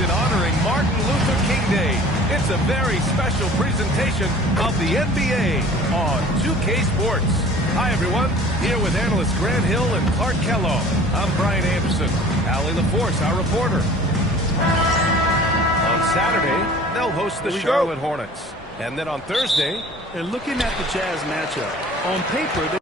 in honoring Martin Luther King Day. It's a very special presentation of the NBA on 2K Sports. Hi, everyone. Here with analysts Grant Hill and Clark Kellogg. I'm Brian Anderson. Allie LaForce, our reporter. On Saturday, they'll host the Charlotte Hornets. And then on Thursday... And looking at the Jazz matchup, on paper...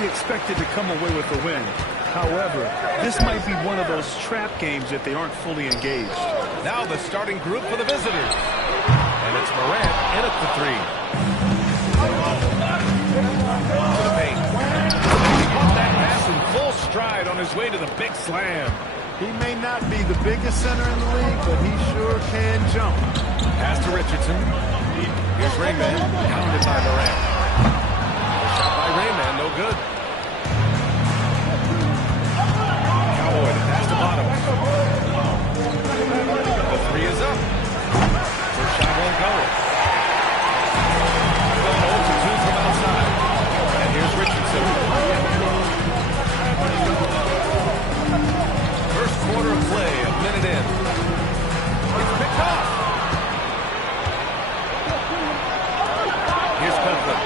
expected to come away with a win. However, this might be one of those trap games if they aren't fully engaged. Now the starting group for the visitors. And it's Morant in at the three. To the paint. He caught that pass in full stride on his way to the big slam. He may not be the biggest center in the league, but he sure can jump. Pass to Richardson. Here's Rayman, pounded by Morant. Shot by Rayman, no good. Cowboy to pass to Bottoms. The three is up. First shot won't go. Going 0-2 from outside. And here's Richardson. First quarter of play, a minute in. It's picked off. Here's Copeland.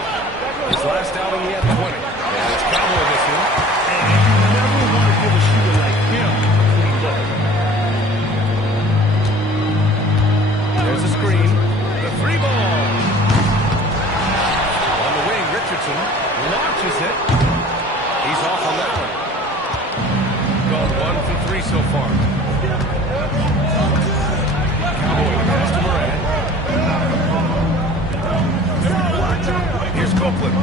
His last outing, he had 20. And it's Cowboy this one. And you never want to give a shooter like him clean look. There's a screen. The three ball. On the wing, Richardson launches it. He's off on that one. Gone 1 for 3 so far. Cowboy pass to Morant. Here's Copeland.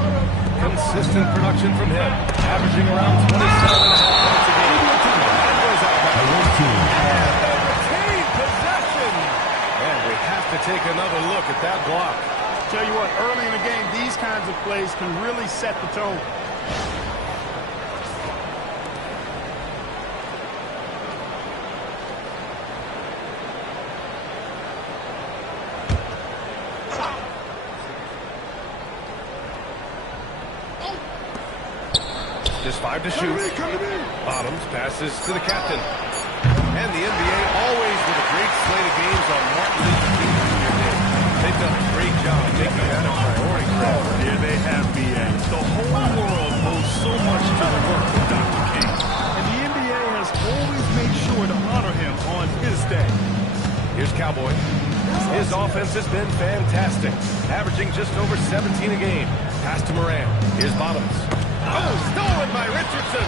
Consistent production from him. Averaging around 27.5 points a game. And goes out by 1-2. And they retain possession. And we have to take another look at that block. Tell you what, early in the game, these kinds of plays can really set the tone. Just 5 to shoot. Bottoms passes to the captain. And the NBA always with a great slate of games on Martin Luther King Jr. Day. They've done a great job making that a priority. Here they have BA. The whole world owes so much to the work of Dr. King. And the NBA has always made sure to honor him on his day. Here's Cowboy. His offense has been fantastic. Averaging just over 17 a game. Pass to Morant. Here's Bottoms. Oh, stolen by Richardson.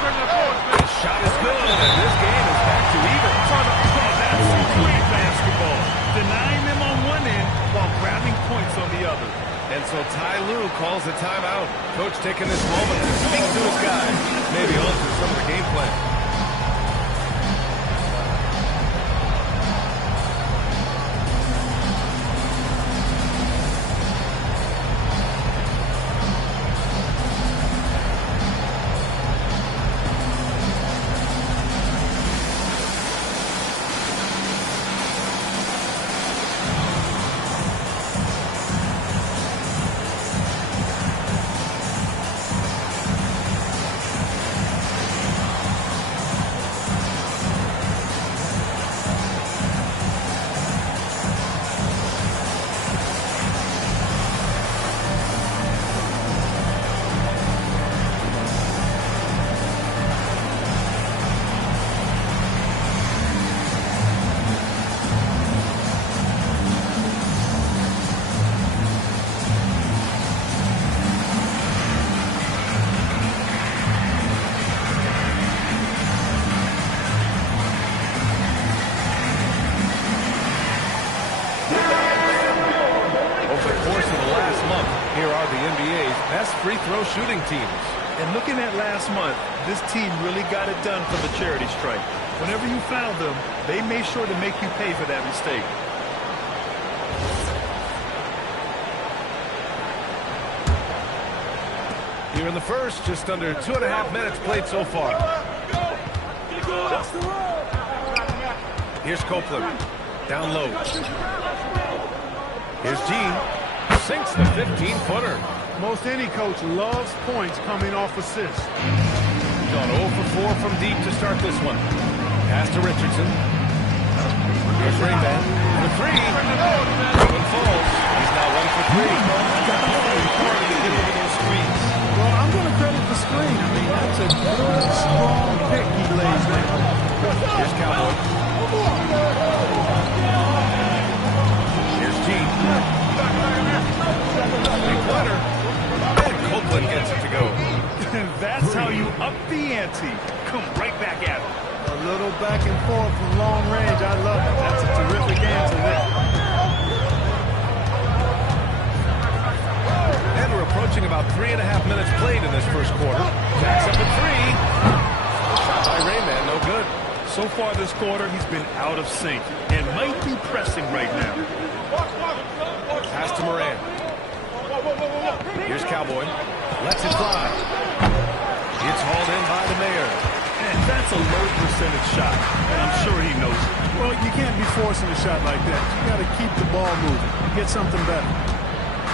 The shot is good, and this game is back to even. That's great basketball. Denying them on one end while grabbing points on the other. And so Ty Lue calls a timeout. Coach taking this moment to speak to his guys. Maybe alter some of the game plan. Here are the NBA's best free throw shooting teams. And looking at last month, this team really got it done for the charity stripe. Whenever you found them, they made sure to make you pay for that mistake. Here in the first, just under 2.5 minutes played so far. Here's Copeland. Down low. Here's G. Sinks the 15-footer. Most any coach loves points coming off assists. Gone 0 for 4 from deep to start this one. Pass to Richardson. Here's Rainman. The three. One falls. He's now 1 for 3. Got to play hard to get over those screens. Well, I'm going to credit the screen. I mean, that's a good, strong pick he lays there. Here's Cowboy. Here's G. Big winner. And Copeland gets it to go. That's how you up the ante. Come right back at him. A little back and forth from long range. I love it. That's a terrific answer there. And we're approaching about 3.5 minutes played in this first quarter. Jacks up at 3. Shot by Rayman, no good. So far this quarter, he's been out of sync and might be pressing right now. Pass to Moran. Here's Cowboy. Lets it fly. It's hauled in by the Mayor. And that's a low percentage shot, and I'm sure he knows it. Well, you can't be forcing a shot like that. You got to keep the ball moving. Get something better.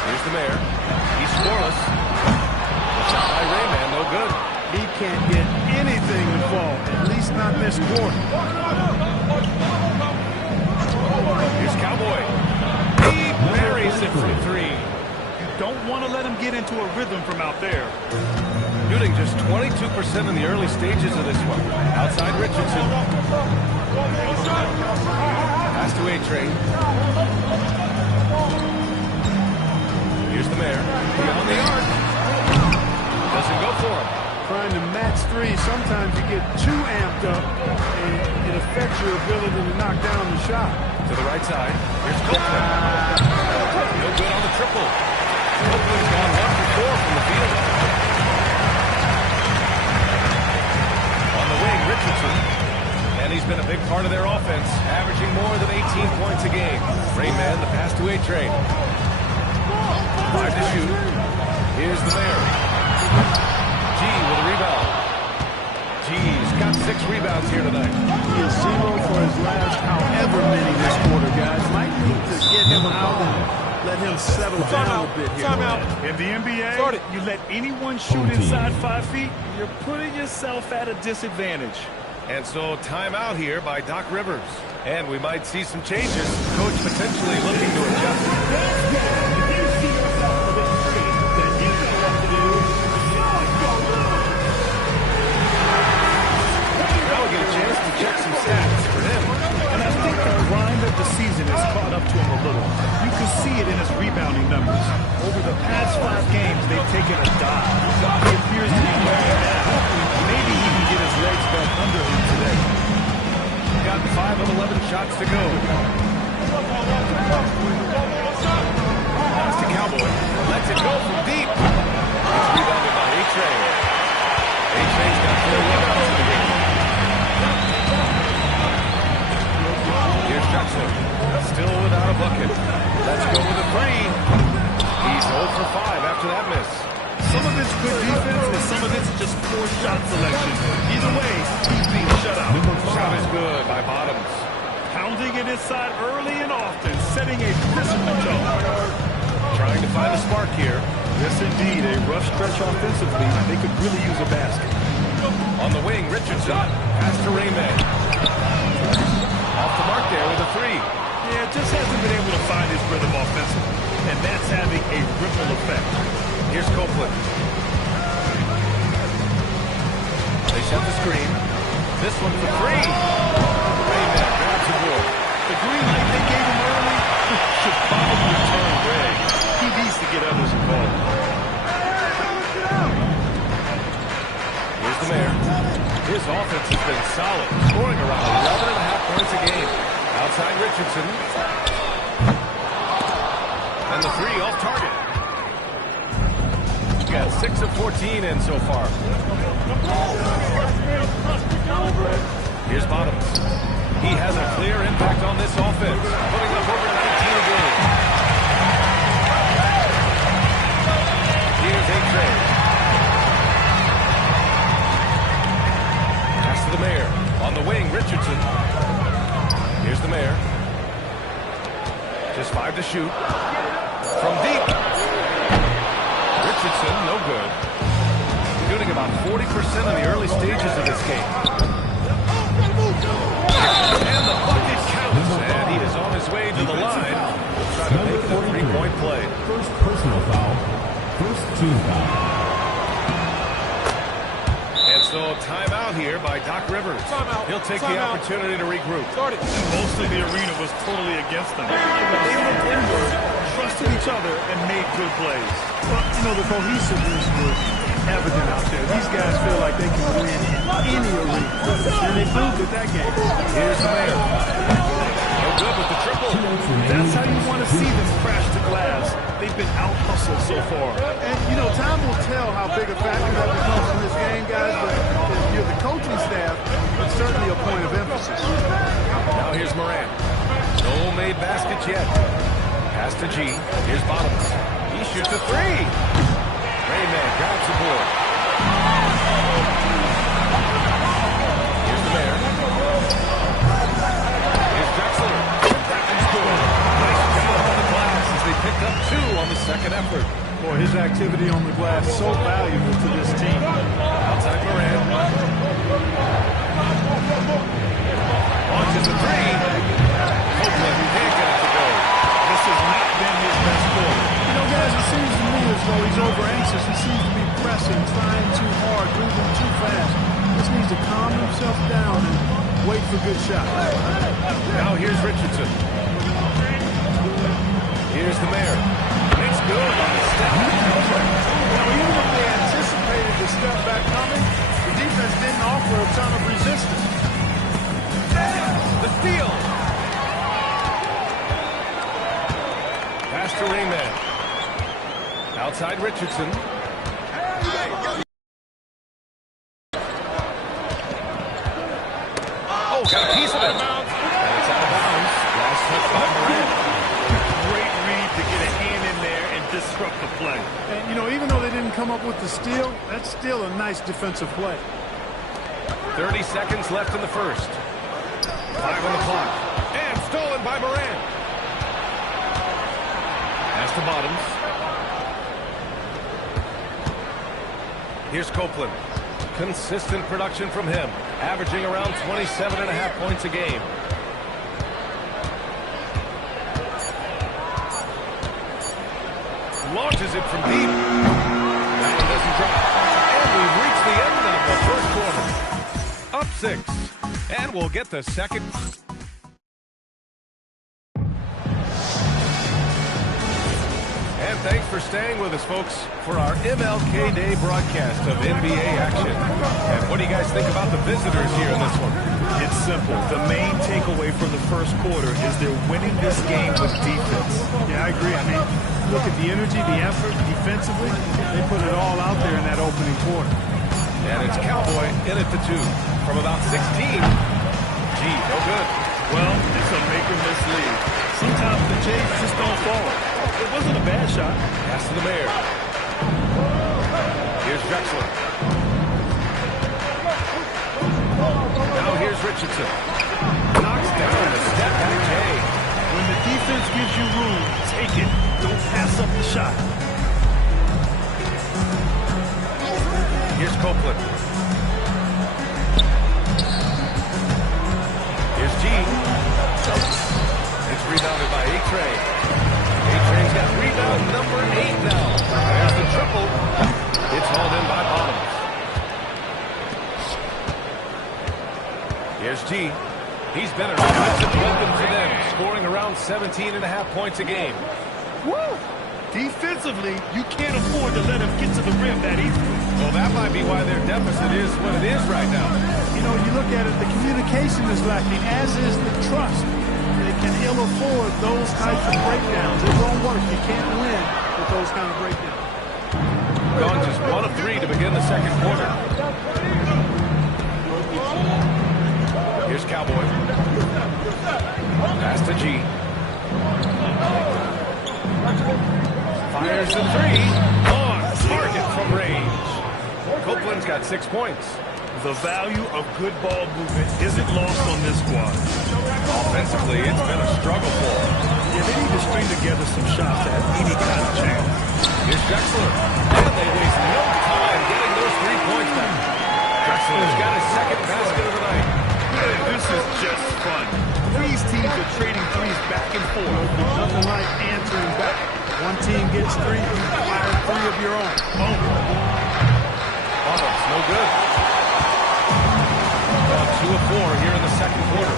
Here's the Mayor. He's scoreless. Shot by Rayman, no good. He can't get anything to fall, at least not this quarter. Here's Cowboy. He buries it from 3. Don't want to let him get into a rhythm from out there. Shooting just 22% in the early stages of this one. Outside Richardson. Pass to A-Train. Here's the Mayor. Beyond the arc. Doesn't go for him. Trying to match 3, sometimes you get too amped up, and it affects your ability to knock down the shot. To the right side. Here's Copeland. No good on the triple. Copeland's gone 1 for 4 from the field. On the wing, Richardson. And he's been a big part of their offense, averaging more than 18 points a game. Rayman, the pass to A-Train. 5 to shoot. Here's the Mayor. G with a rebound. G's got 6 rebounds here tonight. He is 0 for his last however many this quarter, guys. Might need to get him out and let him settle down a bit here. In the NBA, you let anyone shoot inside 5 feet, you're putting yourself at a disadvantage. And so timeout here by Doc Rivers. And we might see some changes. Coach potentially looking to adjust. Check some stats for him. And I think the grind of the season has caught up to him a little. You can see it in his rebounding numbers. Over the past 5 games, they've taken a dive. He appears to be wearing down. Maybe he can get his legs back under him today. Got 5 of 11 shots to go. Pass to Cowboy. Lets it go from deep. It's rebounded by A-Train. A-Train's got 4 rebounds in the game. Here's Drexler. Still without a bucket. Let's go with a 3. He's 0 for 5 after that miss. Some of it's good defense, and some of it's just poor shot selection. Either way, he's being shut out. Shot is good by Bottoms. Pounding it inside early and often, setting a physical tone. Trying to find a spark here. Yes, indeed. A rough stretch offensively. They could really use a basket. On the wing, Richardson. Pass to Rayman. Off the mark there with a 3. Yeah, just hasn't been able to find his rhythm offensively. And that's having a ripple effect. Here's Copeland. They set the screen. This one for 3. Rayman grabs the board. The green light they gave him early should probably turn red. He needs to get others involved. Here's the Mayor. His offense has been solid, scoring around 11.5 points a game. Outside Richardson. And the 3 off target. at 6 of 14 in so far. Here's Bottoms. He has a clear impact on this offense, putting up over 19 a game. Here's A-Train. Pass to the Mayor. On the wing, Richardson. Here's the Mayor. Just 5 to shoot. From deep. Richardson, no good. Shooting about 40% in the early stages of this game. And the bucket counts. And he is on his way to the line. We'll try to make it a three-point play. First personal foul. First team foul. And so timeout here by Doc Rivers. He'll take the opportunity to regroup. Mostly the arena was totally against them. But they looked inward, trusted each other, and made good plays. Well, you know, the cohesiveness was evident out there. These guys feel like they can win in any arena. And they proved it that game. Here's the Mayor. No good with the triple. That's how you want to see them crash the glass. They've been out-hustled so far. And, you know, time will tell how big a factor that becomes in this game, guys. But if you're the coaching staff, it's certainly a point of emphasis. Now here's Moran. No made baskets yet. Pass to G. Here's Bottoms. He shoots a three. Rayman grabs the board. Here's the Mayor. Here's Drexler. That one's good. Nice job on the glass as they picked up 2 on the second effort. Boy, his activity on the glass so valuable to this team. Outside Moran. Launches a three. Copeland can't get it to go. This has not been his best quarter. You know, guys, it seems to me as though he's over-anxious. He seems to be pressing, trying too hard, moving too fast. Just needs to calm himself down and wait for good shots. Now here's Richardson. Here's the Mayor. Makes good on the step. Now, even if they anticipated the step back coming, the defense didn't offer a ton of resistance. The steal. Pass to Rayman. Outside Richardson. Oh, got a piece of it. And it's out of bounds. Last touch by Moran. Great read to get a hand in there and disrupt the play. And, you know, even though they didn't come up with the steal, that's still a nice defensive play. 30 seconds left in the first. 5 on the clock. And stolen by Moran. Pass to Bottoms. Here's Copeland. Consistent production from him, averaging around 27.5 points a game. Launches it from deep. That one doesn't drop. And we've reached the end of the first quarter. Up 6. And we'll get the second. And thanks for staying with us, folks, for our MLK Day broadcast of NBA action. And what do you guys think about the visitors here in this one? It's simple. The main takeaway from the first quarter is they're winning this game with defense. Yeah, I agree. I mean, look at the energy, the effort, defensively. They put it all out there in that opening quarter. And it's Cowboy in at the 2 from about 16. Gee, no good. Well, it's a make-or-miss lead. Sometimes the Jays just don't fall. It wasn't a bad shot. Pass to the Mayor. Here's Drexler. Now here's Richardson. Knocks down the step-back Jay. When the defense gives you room, take it. Don't pass up the shot. Here's Copeland. Here's G. It's rebounded by A-Train. A-Train's got rebound number 8 now. There's the triple. It's hauled in by Bottoms. Here's G. He's been an offensive weapon for them, scoring around 17.5 points a game. Woo! Defensively, you can't afford to let him get to the rim that easily. Well, that might be why their deficit is what it is right now. You know, you look at it, the communication is lacking, as is the trust. They can ill afford those types of breakdowns. It won't work. You can't win with those kind of breakdowns. They've gone just 1 of 3 to begin the second quarter. Here's Cowboy. Pass to G. Fires the 3. On target from range. Copeland's got 6 points. The value of good ball movement isn't lost on this squad. Offensively, it's been a struggle for them. Yeah, they need to string together some shots to have any kind of chance. Here's Drexler. And they waste no time getting those 3 points back. Drexler's got his second basket of the night. Man, this is just fun. These teams are trading threes back and forth. Nothing like answering back. One team gets 3, you fire 3 of your own. Almost no good. 2 of 4 here in the second quarter.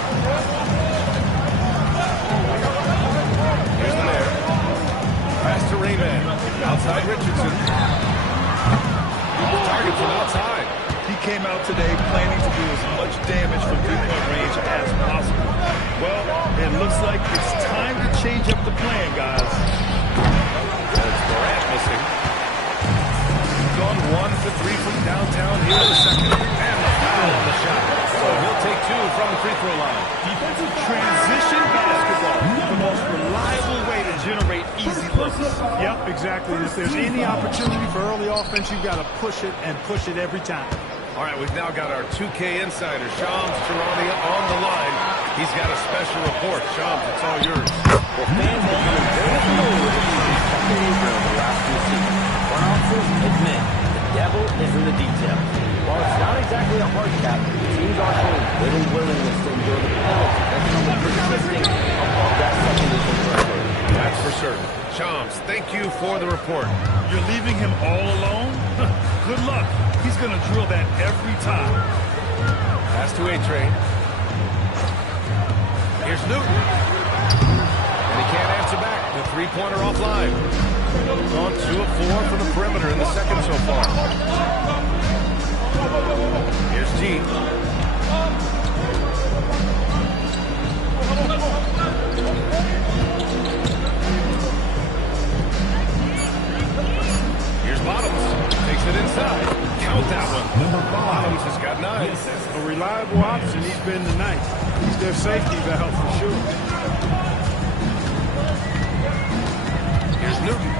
Here's the Mayor. Pass to Rayman. Outside Richardson. Target from outside. He came out today planning to do as much damage from three-point range as possible. Well, it looks like it's time to change up the plan, guys. That's Durant missing. Gone 1 for 3 from downtown here in the second. And the foul on the shot. So he'll take 2 from the free throw line. Defensive transition basketball. The most reliable way to generate easy looks. Yep, exactly. If there's any opportunity for early offense, you've got to push it and push it every time. All right, we've now got our 2K insider, Shams Charania, on the line. He's got a special report. Shams, it's all yours. Well, fans have been very familiar with the team's second over the last 2 seasons. Front officers admit the devil is in the details. While it's not exactly a hard cap, teams are showing little willingness to endure the penalty that's come with persisting above that second-division threshold. That's for certain. Shams, thank you for the report. You're leaving him all alone? Good luck. He's going to drill that every time. Pass to A-Train. Here's Newton. And he can't answer back. The three-pointer offline. On 2 of 4 from the perimeter in the second so far. Here's G. Here's Bottoms. Takes it inside. Count that one. Number 5. Bottoms has got 9. A reliable option he's been tonight. He's their safety valve for sure. Here's Newton.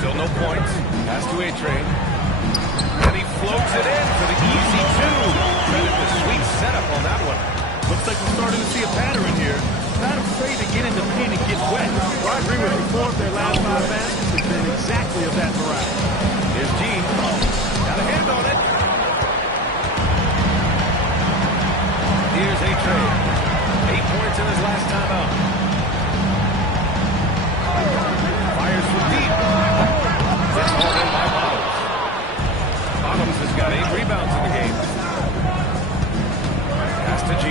Still no points. Pass to A-Train. And he floats it in for the easy 2. Credit the sweet setup on that one. Looks like we're starting to see a pattern here. Not afraid to get in the paint and get wet. Well, I agree with you. 4 of their last 5 baskets have been exactly of that variety. Here's G. Got a hand on it. Here's A-Train. 8 points in his last time out. Fires from deep. It's all in by Bottoms. Bottoms has got 8 rebounds in the game. Pass to G.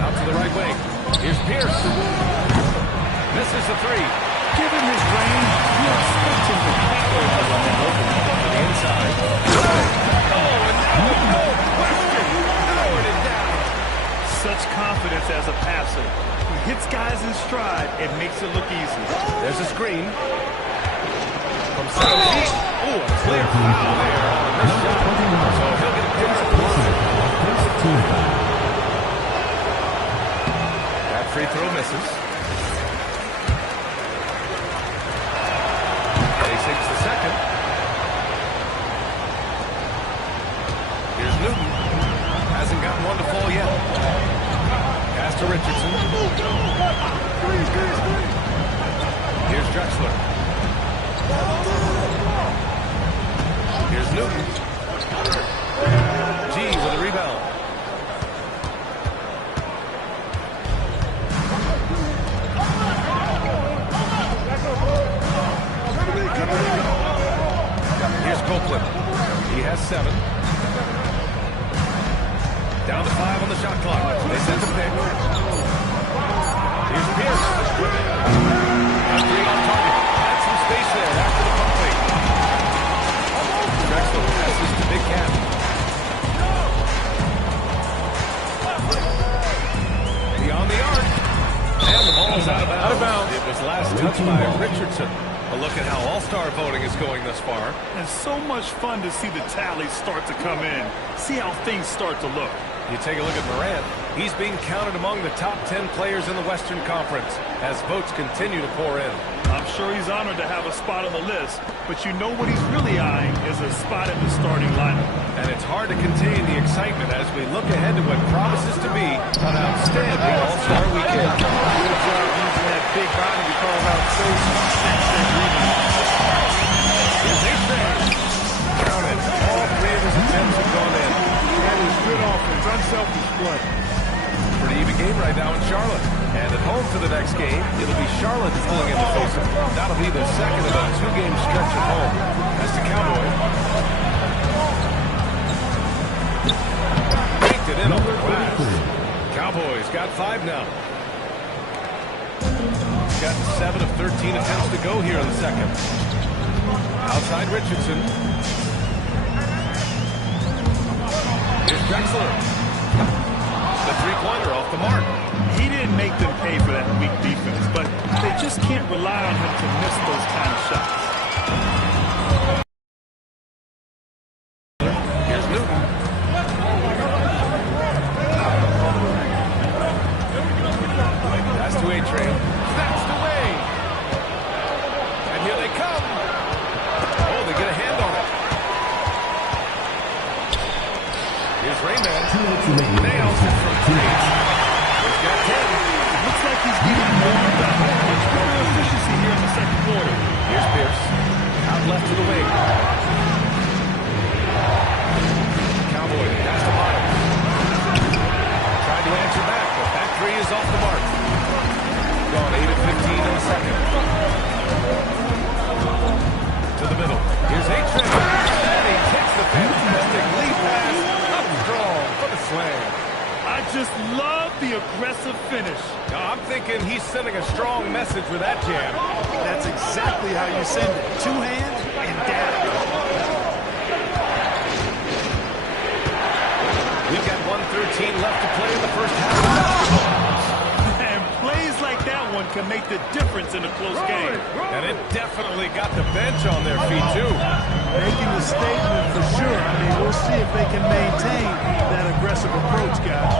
Out to the right wing. Here's Pierce. Misses the 3. Given his range, you expect him to capitalize on that opening. To the inside. Oh, and now no question. Lowered it down. Such confidence as a passer. He hits guys in stride and makes it look easy. There's a screen. From 7 feet. Ooh, a clear foul there on this shot. So he'll get a pick up the line. That free throw misses. He sinks the second. Here's Newton. Hasn't gotten one to fall yet. Pass to Richardson. Here's Drexler. Here's Newton. G with a rebound. Here's Copeland. He has 7. Down to 5 on the shot clock. They set the pick. Here's Pierce. Got 3 off target. Had some space there after the pump fake. Drexler passes to Big Cat. Beyond the arc. And the ball's out of bounds. It was last touched by Richardson. A look at how all-star voting is going thus far. And so much fun to see the tallies start to come in. See how things start to look. You take a look at Morant. He's being counted among the top 10 players in the Western Conference as votes continue to pour in. I'm sure he's honored to have a spot on the list, but you know what he's really eyeing is a spot in the starting lineup. And it's hard to contain the excitement as we look ahead to what promises to be an outstanding all-star weekend. Good job using that big body to carve out space and snatch that rebound. Here's A-Train. Count it. All three of his attempts have gone in. That is good offense, unselfish play. Pretty even game right now in Charlotte. And at home for the next game, it'll be Charlotte pulling in to face him. That'll be the second of a two-game stretch at home. That's the Cowboy. Baked it in on the glass. Cowboys got 5 now. He's got 7 of 13 attempts to go here in the second. Outside Richardson. Here's Drexler. The three-pointer off the mark. He didn't make them pay for that weak defense, but they just can't rely on him to miss those kind of shots. Here's Newton. Pass to A-Train. Snatched away. And here they come. Oh, they get a hand on it. Here's Rayman. Nails it from 3. He's got 10. Looks like he's getting warmed up. Much better efficiency here in the second quarter. Here's Pierce. Out left to the wing. Cowboy pass to Miles. Tried to answer back, but that 3 is off the mark. Gone 8 of 15 in the second. To the middle. Here's A-Train. And he takes the fantastic lead pass. Up strong for the slam. I just love the aggressive finish. Now, I'm thinking he's sending a strong message with that jam. That's exactly how you send it. 2 hands and down. We've got 1:13 left to play in the first half. And plays like that one can make the difference in a close game. And it definitely got the bench on their feet, too. Making the statement for sure. I mean, we'll see if they can maintain that aggressive approach, guys.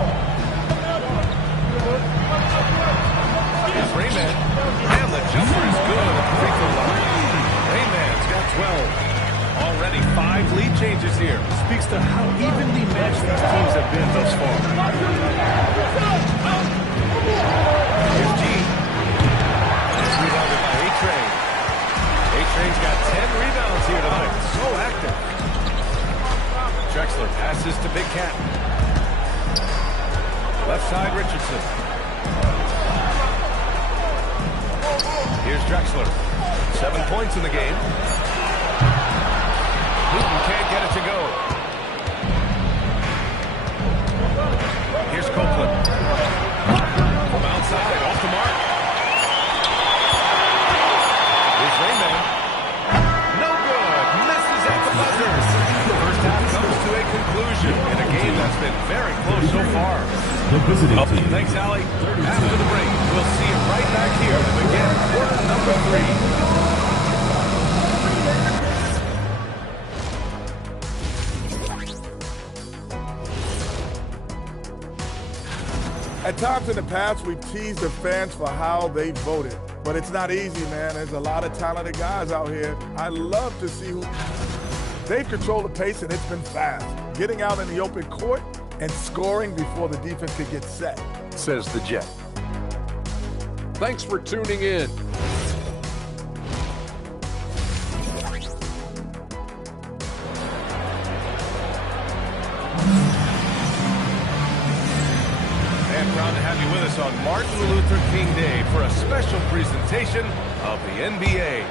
Here's Rayman. And the jumper is good at the free throw line. Rayman's got 12. Already 5 lead changes here. Speaks to how evenly matched these teams have been thus far. Here's G. It's rebounded by A-Train. A-Train's got 10 rebounds here tonight. So active. Drexler passes to Big Cat. Left side, Richardson. Here's Drexler. 7 points in the game. Newton can't get it to go. Here's Copeland. From outside, off the mark. Here's Rayman. No good. Misses at the buzzer. The first half comes to a conclusion in a game that's been very close so far. The visiting team. Thanks, Allie. After the break, we'll see it right back here to begin quarter number 3. At times in the past, we've teased the fans for how they voted. But it's not easy, man. There's a lot of talented guys out here. I love to see who... They've controlled the pace, and it's been fast. Getting out in the open court and scoring before the defense could get set. Says the Jet. Thanks for tuning in. Proud to have you with us on Martin Luther King Day for a special presentation of the NBA.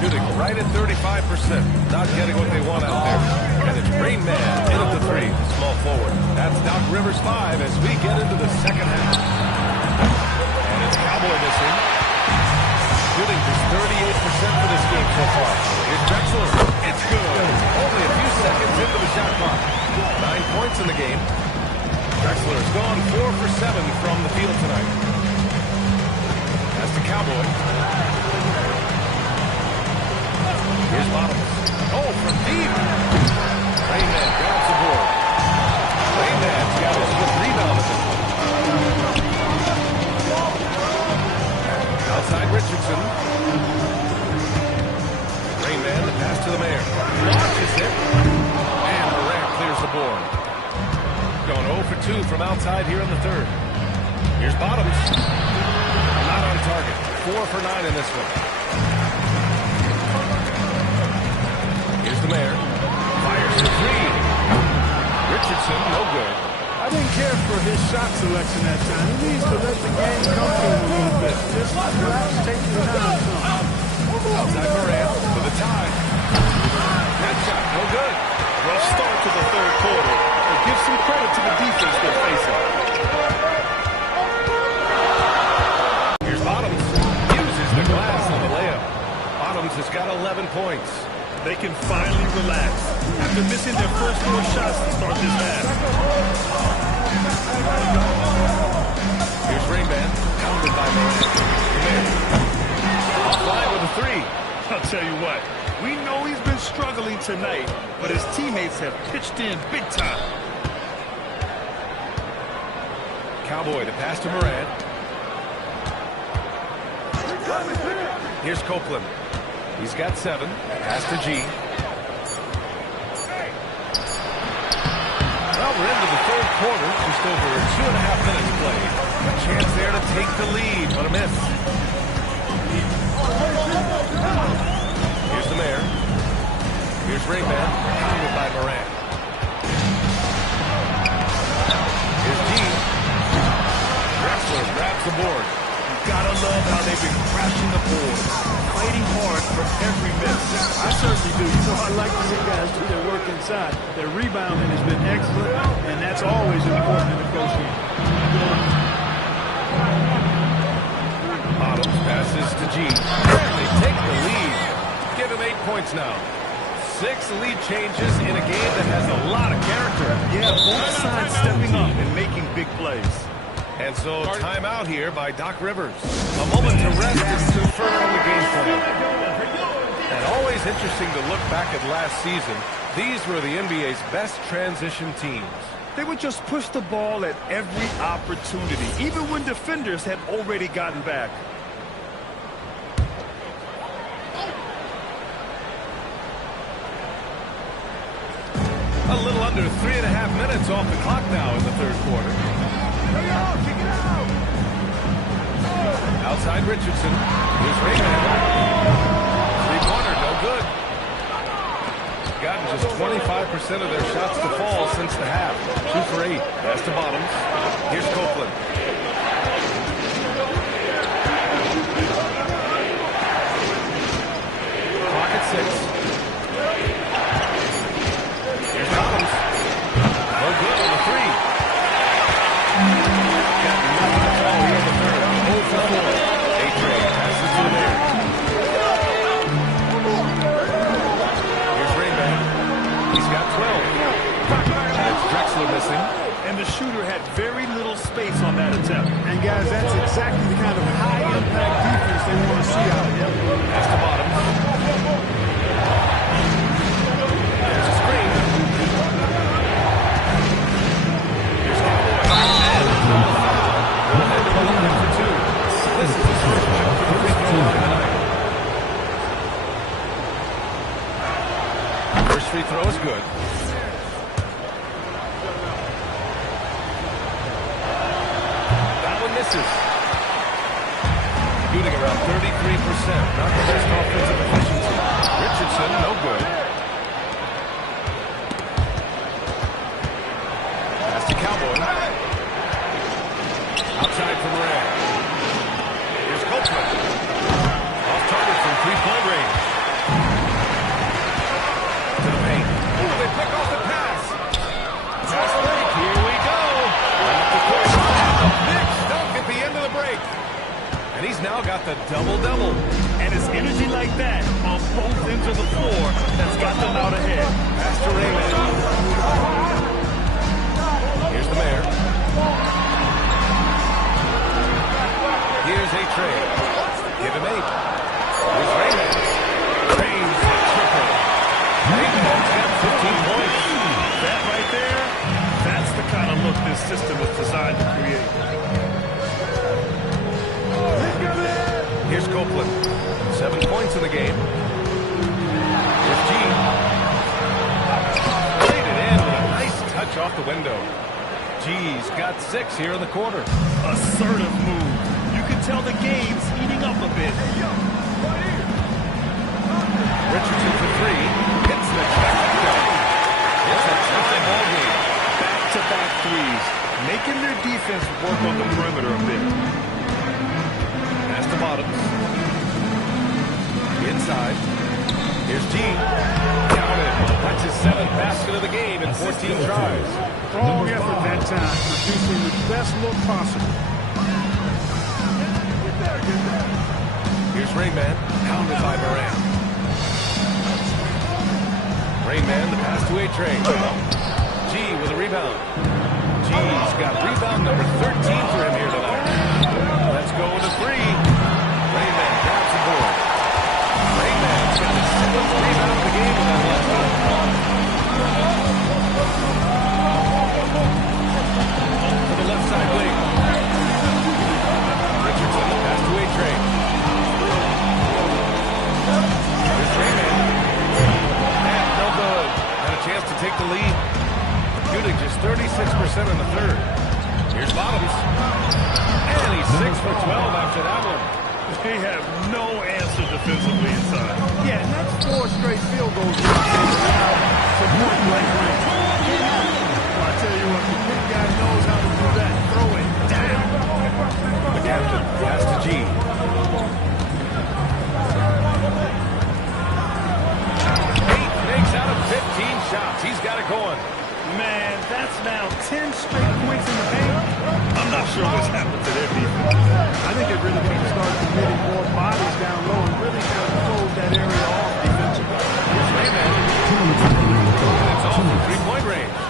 Shooting right at 35%, not getting what they want out there. And it's Rain Man in at the 3, small forward. That's Doc Rivers 5 as we get into the second half. And it's Cowboy missing. Shooting just 38% for this game so far. Here's Drexler. It's good. Only a few seconds into the shot clock. 9 points in the game. Drexler has gone 4 for 7 from the field tonight. As to Cowboy. Here's Bottoms. Oh, from deep. Rainman grabs the board. Rainman's got his fifth rebound of this one. Outside Richardson. Rainman, the pass to the Mayor. Launches it. And Durant clears the board. Going 0 for 2 from outside here in the third. Here's Bottoms. Not on target. 4 for 9 in this one. Here's the Mayor. Fires the three. Richardson, no good. I didn't care for his shot selection that time. He needs to let the game come to him a little bit. Just perhaps take your time some. Outside Morant for the tie. That shot, no good. Rough start to the third quarter. But give some credit to the defense they're facing. Here's Bottoms. Uses the glass on the layup. Bottoms has got 11 points. They can finally relax after missing their first 4 shots to start this half. Here's Rainman, pounded by Morant. Offline with a three. I'll tell you what, we know he's been struggling tonight, but his teammates have pitched in big time. Cowboy to pass to Morant. Here's Copeland. He's got 7. Pass to G. Well, we're into the third quarter. Just over 2.5 minutes played. A chance there to take the lead, but a miss. Here's the Mayor. Here's Rainman, pounded by Morant. Here's G. Drexler grabs the board. Gotta love how they've been crashing the boards, fighting hard for every miss. I certainly do. You know, I like to see guys do their work inside. Their rebounding has been excellent, and that's always important in the negotiation. Bottoms passes to G. They take the lead. Give him 8 points now. 6 lead changes in a game that has a lot of character. Yeah, both sides stepping up and making big plays. And so timeout here by Doc Rivers. A moment to rest and confirm the game plan. And always interesting to look back at last season. These were the NBA's best transition teams. They would just push the ball at every opportunity, even when defenders had already gotten back. A little under 3.5 minutes off the clock now in the third quarter. Outside Richardson. Here's Rainman. Three-pointer, no good. Gotten just 25% of their shots to fall since the half. 2 for 8. Pass to Bottoms. Here's Copeland. Clock at 6. Here's Bottoms. No good on the three. Got nothing to fall here in the third. 0 for 4. A-Trey passes to the Mayor. Here's Rainman. He's got 12. And it's Drexler missing. And the shooter had very little space on that attempt. And guys, that's exactly the kind of high-impact defense they want to see out of him. Pass to Bottoms. There's a screen. Here's Cowboy. And they're looking for 2. This is his first jump for the free throw line tonight. First free throw is good. That one misses. Shooting around 33%. Not the best offensive efficiency. Richardson, no good. Pass to Cowboy. Outside for Morant. Here's Copeland. Off target from three-point range. To the paint. Ooh, they pick off the pass. Pass break. Here we go. Right up the court. A big dunk at the end of the break. And he's now got the double-double. And it's energy like that on both ends of the floor that's got them out ahead. Pass to Raymond. Here's the Mayor. Here's A-Trey. what this system is designed to create. Here's Copeland. 7 points in the game. Here's G. Played it in with a nice touch off the window. G's got 6 here in the quarter. Assertive move. You can tell the game's heating up a bit. Richardson for 3. Hits the trifecta. It's a tie ball game. Back-to-back threes, making their defense work on the perimeter a bit. Pass to Bottoms. Inside. Here's G. Counted. That's his 7th basket of the game in 14 tries. Strong effort that time, producing the best look possible. Here's Rayman. Counted by Moran. Rayman, the pass to A-Train. G with a rebound. G's got rebound number 13 for him here tonight. Let's go to 3. Rayman grabs the board. Rayman's got his 7th rebound of the game with that left foot. To the left side wing. Richardson, the pass to A-Train. Here's Rayman. And no good. Had a chance to take the lead. Shooting just 36% in the third. Here's Bottoms. And he's 6 for 12 after that one. They have no answer defensively inside. Yeah, and that's 4 straight field goals. So point blank range. Well, I tell you what, the big guy knows how to do that. Throw it down. The captain pass to G. Eight makes out of 15 shots. He's got it going. Man, that's now 10 straight points in the paint. I'm not sure what's happened to their defense. I think they really need to start committing more bodies down low and really kind of close that area off defensively. Here's Rayman. And it's all from 3-point range.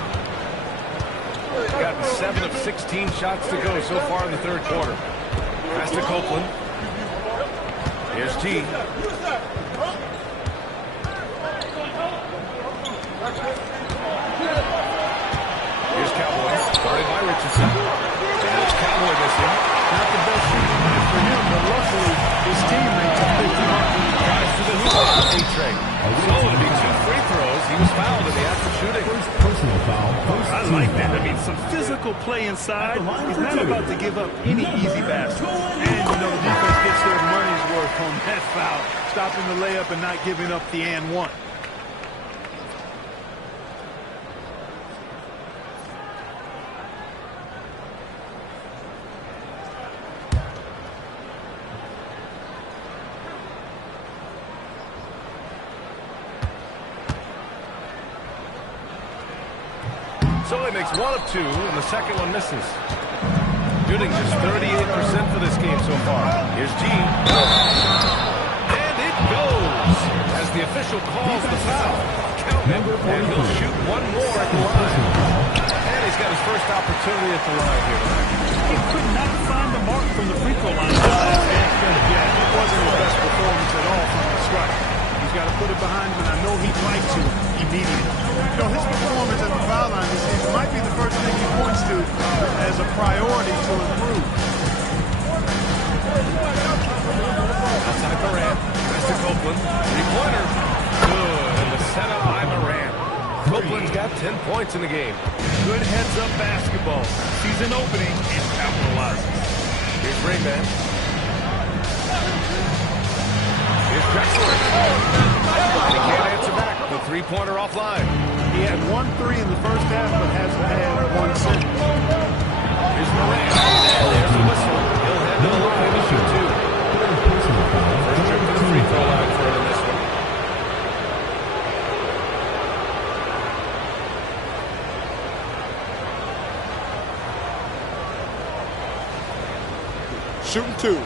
Got 7 of 16 shots to go so far in the third quarter. Pass to Copeland. Here's G. Here's Cowboy, guarded by Richardson. And it's Cowboy missing. Not the best shooting night for him, but luckily his teammates have picked him up. Drives to the hoop on A-Train. So it'll be 2 free throws. He was fouled in the act of shooting. Personal foul. I like that. I mean, some physical play inside. He's not about to give up any easy baskets. And, you know, the defense gets their money's worth on that foul, stopping the layup and not giving up the and one. So he makes 1 of 2, and the second one misses. Shooting just 38% for this game so far. Here's G. And it goes as the official calls the foul. Count it, and he'll shoot 1 more at the line. And he's got his first opportunity at the line here tonight. He could not find the mark from the free throw line. Yeah, it wasn't his best performance at all from the strike. He's got to put it behind him, and I know he'd like to immediately. You know, his performance at the foul line this season might be the first thing he points to as a priority to improve. Outside Moran. Pass to Copeland. 3-pointer. Good. And the setup by Moran. Copeland's got 10 points in the game. Good heads-up basketball. Season opening and capitalizes. Here's Rayman. Here's Drexler. He can't answer back. The 3-pointer offline. He had 1 3 in the first half, but hasn't had 1 since. Here's Moran. And there's the whistle. He'll head to the line to shoot 2. First trip to the free throw line for him in this one. Shooting 2.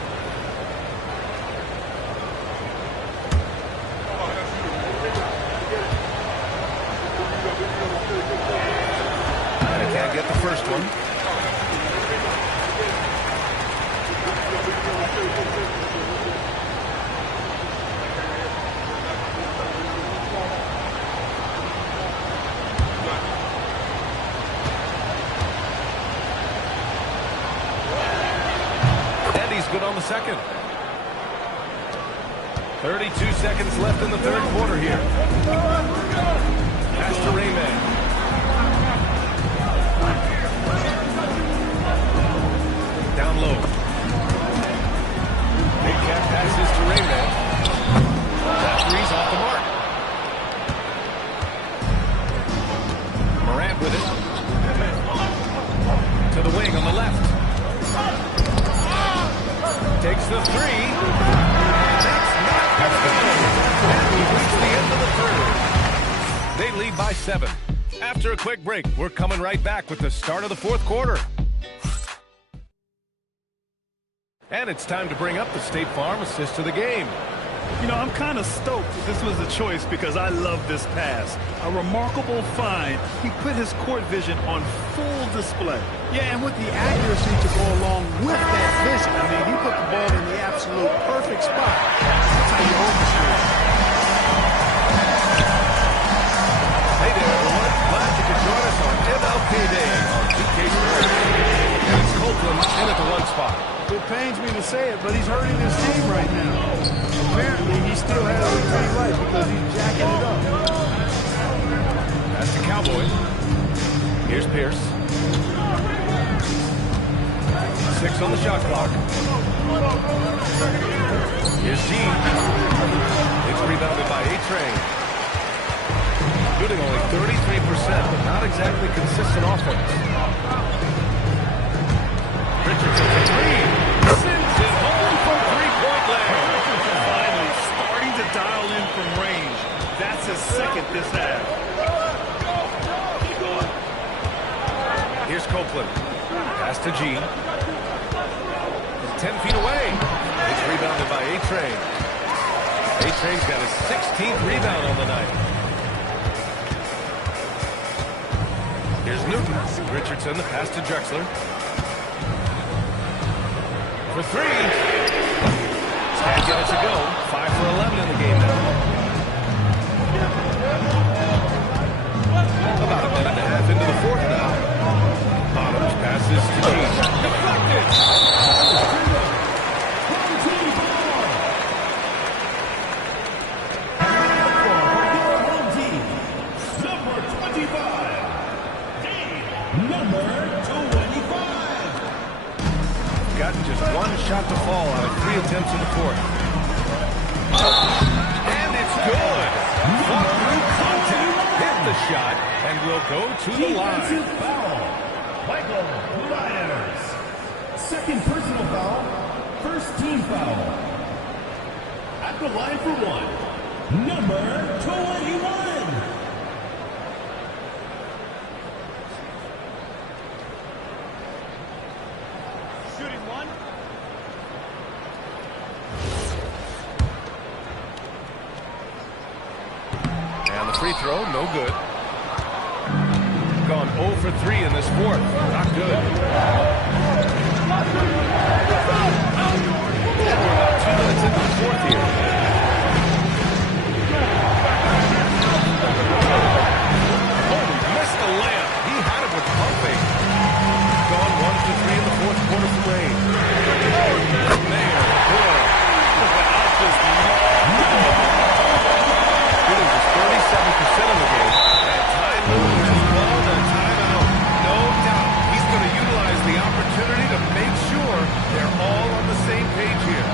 Can't get the first one. the second. 32 seconds left in the third quarter here. Pass to Rayman. Down low. Big cat passes to Rayman. That three's off the mark. Morant with it. To the wing on the left. Takes the three. And that's not going to go. And we reach the end of the third. They lead by 7. After a quick break, we're coming right back with the start of the fourth quarter. And it's time to bring up the State Farm assist to the game. You know, I'm kind of stoked that this was a choice because I love this pass. A remarkable find. He put his court vision on full display. Yeah, and with the accuracy to go along with that vision. I mean, he put the ball in the absolute perfect spot. That's how you orchestrate. Hey there, everyone. Glad you could join us on MLK Day on 2K Sports. And it's Copeland in at the 1 spot. It pains me to say it, but he's hurting his team right now. Apparently, he still has a green light because he's jacking it up. That's the Cowboy. Here's Pierce. 6 on the shot clock. Here's Gene. It's rebounded by A-Train. Shooting only 33%, but not exactly consistent offense. Richardson for 3. Sends it home from three-point land. Finally starting to dial in from range. That's his second this half. Here's Copeland. Pass to Gene. 10 feet away. It's rebounded by A-Train. A-Train's got his 16th rebound on the night. Here's Newton. Richardson, the pass to Drexler. For 3. Can't get it to go. 5 for 11 in the game now. About a minute and a half into the fourth now. Bottoms passes to Gene. Deflected. Gotten just 1 shot to fall out of 3 attempts in the fourth. And it's good. Fought through contact, hit the shot, and will go to the line. Foul. Michael Myers. Second personal foul. First team foul. At the line for 1. Number 21. And the free throw, no good. Gone 0 for 3 in this fourth. Not good. And we're about 2 minutes into the fourth here. Oh, missed the layup. He had it with pump fake. Gone 1 for 3 in the fourth quarter for Wayne. Mayer, good. Shooting just 37% of the game. And time movers as well, and a timeout. No doubt he's going to utilize the opportunity to make sure they're all on the same page here.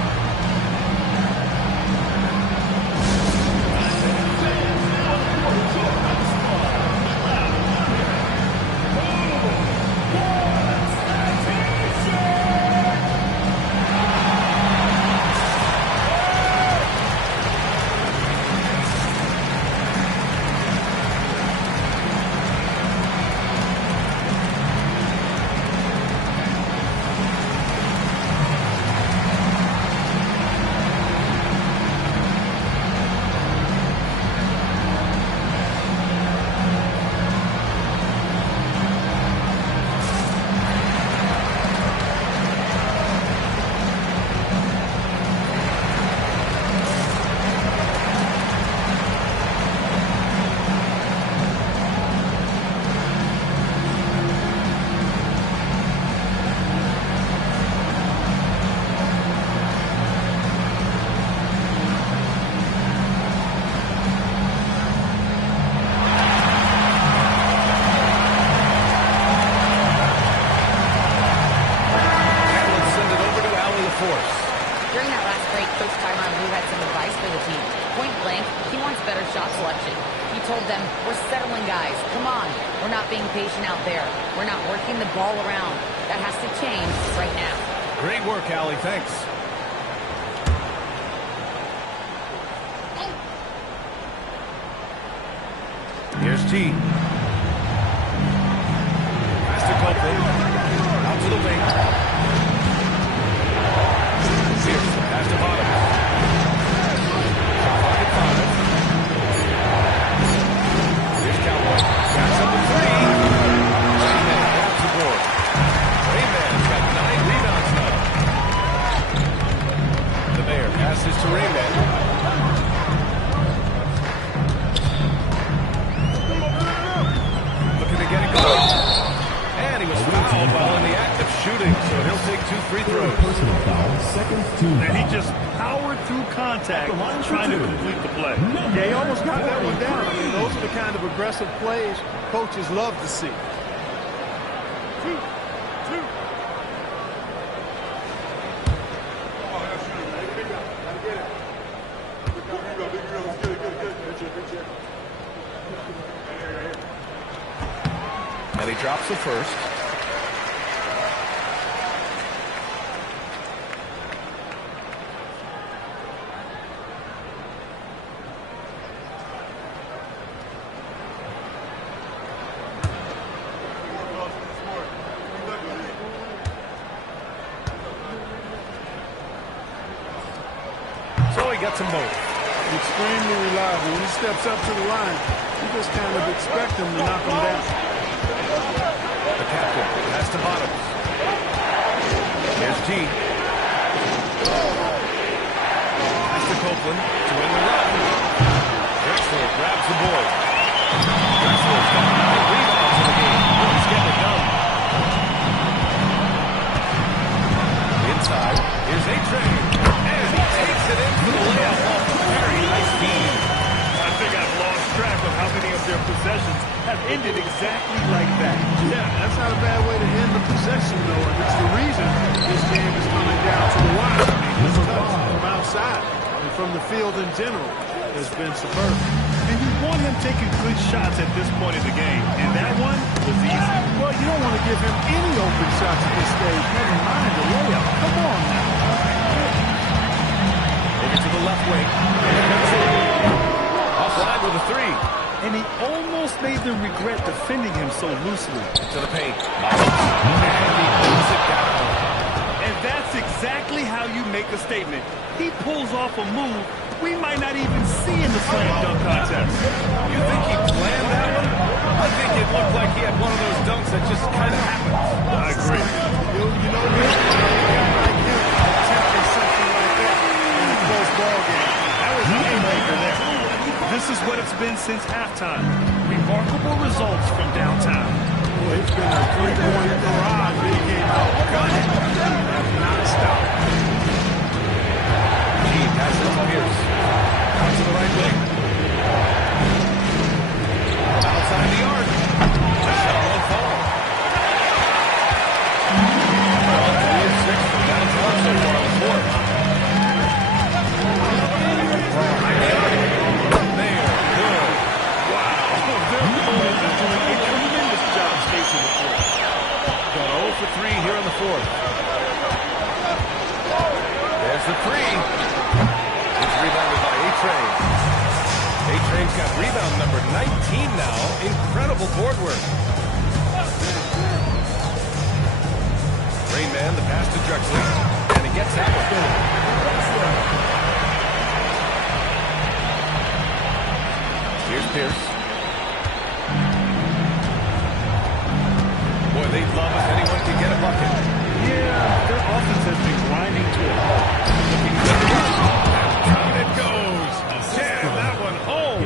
anticipation out there. We're not working the ball around. That has to change right now. Great work, Allie. Thanks. Here's T. Pass to Copeland. Out to the wing. Pierce. Pass to Bottoms. Pocket 5. Here's Cowboy. Backs up the 3. Rayman grabs the board. Rayman's got 9 rebounds now. The Mayor passes to Rayman. Looking to get it going. And he was fouled while in the act of shooting, so he'll take 2 free throws. Personal foul, seconds to And he foul. just powered through contact trying to complete the play. Yeah, he almost got that one down. I mean, those are the kind of aggressive plays coaches love to see. And he drops the first. So he gets them both. Extremely reliable. When he steps up to the line, you just kind of expect him to knock him down. The captain has to Bottoms. Here's T. Pass to Copeland to win the run. Drexler grabs the board. Drexler's got 9 rebounds in the game. He's getting it done. Inside. Here's A-Train. And he takes it in for the layup off a very nice feed. I think I've lost track of how many of their possessions have ended exactly like that. Yeah, that's not a bad way to end the possession, though, and it's the reason this game is coming down to the wire. I mean, his touch from outside and from the field in general has been superb. And you want him taking good shots at this point in the game, and that one was easy. Well, you don't want to give him any open shots at this stage, never mind the layup. Come on now. Over to the left wing. Offline with a 3. And he almost made them regret defending him so loosely. To the paint. And he pulls it down. And that's exactly how you make a statement. He pulls off a move we might not even see in the slam dunk contest. You think he planned that one? I think it looked like he had one of those dunks that just kind of happens. I agree. You know, like him attempting something like that in a close ball game. That was a haymaker there. This is what it's been since halftime. Remarkable results from downtown. Well, it's been a 3-point barrage when he came out. Gunning. That's not stopped. He passes to Pierce. Out to the right wing. Outside the arc. The shot won't fall. 3-6 from downtown so far on the court. There. Good. Wow. Their opponent is doing a tremendous job spacing the floor. Got 0 for 3 here in the fourth. There's the 3. It's rebounded by A-Train. A-Train's got rebound number 19 now. Incredible board work. Rayman, the pass to Drexler. And he gets that one. Here's Pierce. Boy, they'd love if anyone could get a bucket. Yeah, their offense has been grinding to a halt. Looking good. Down it goes. Jam that one home.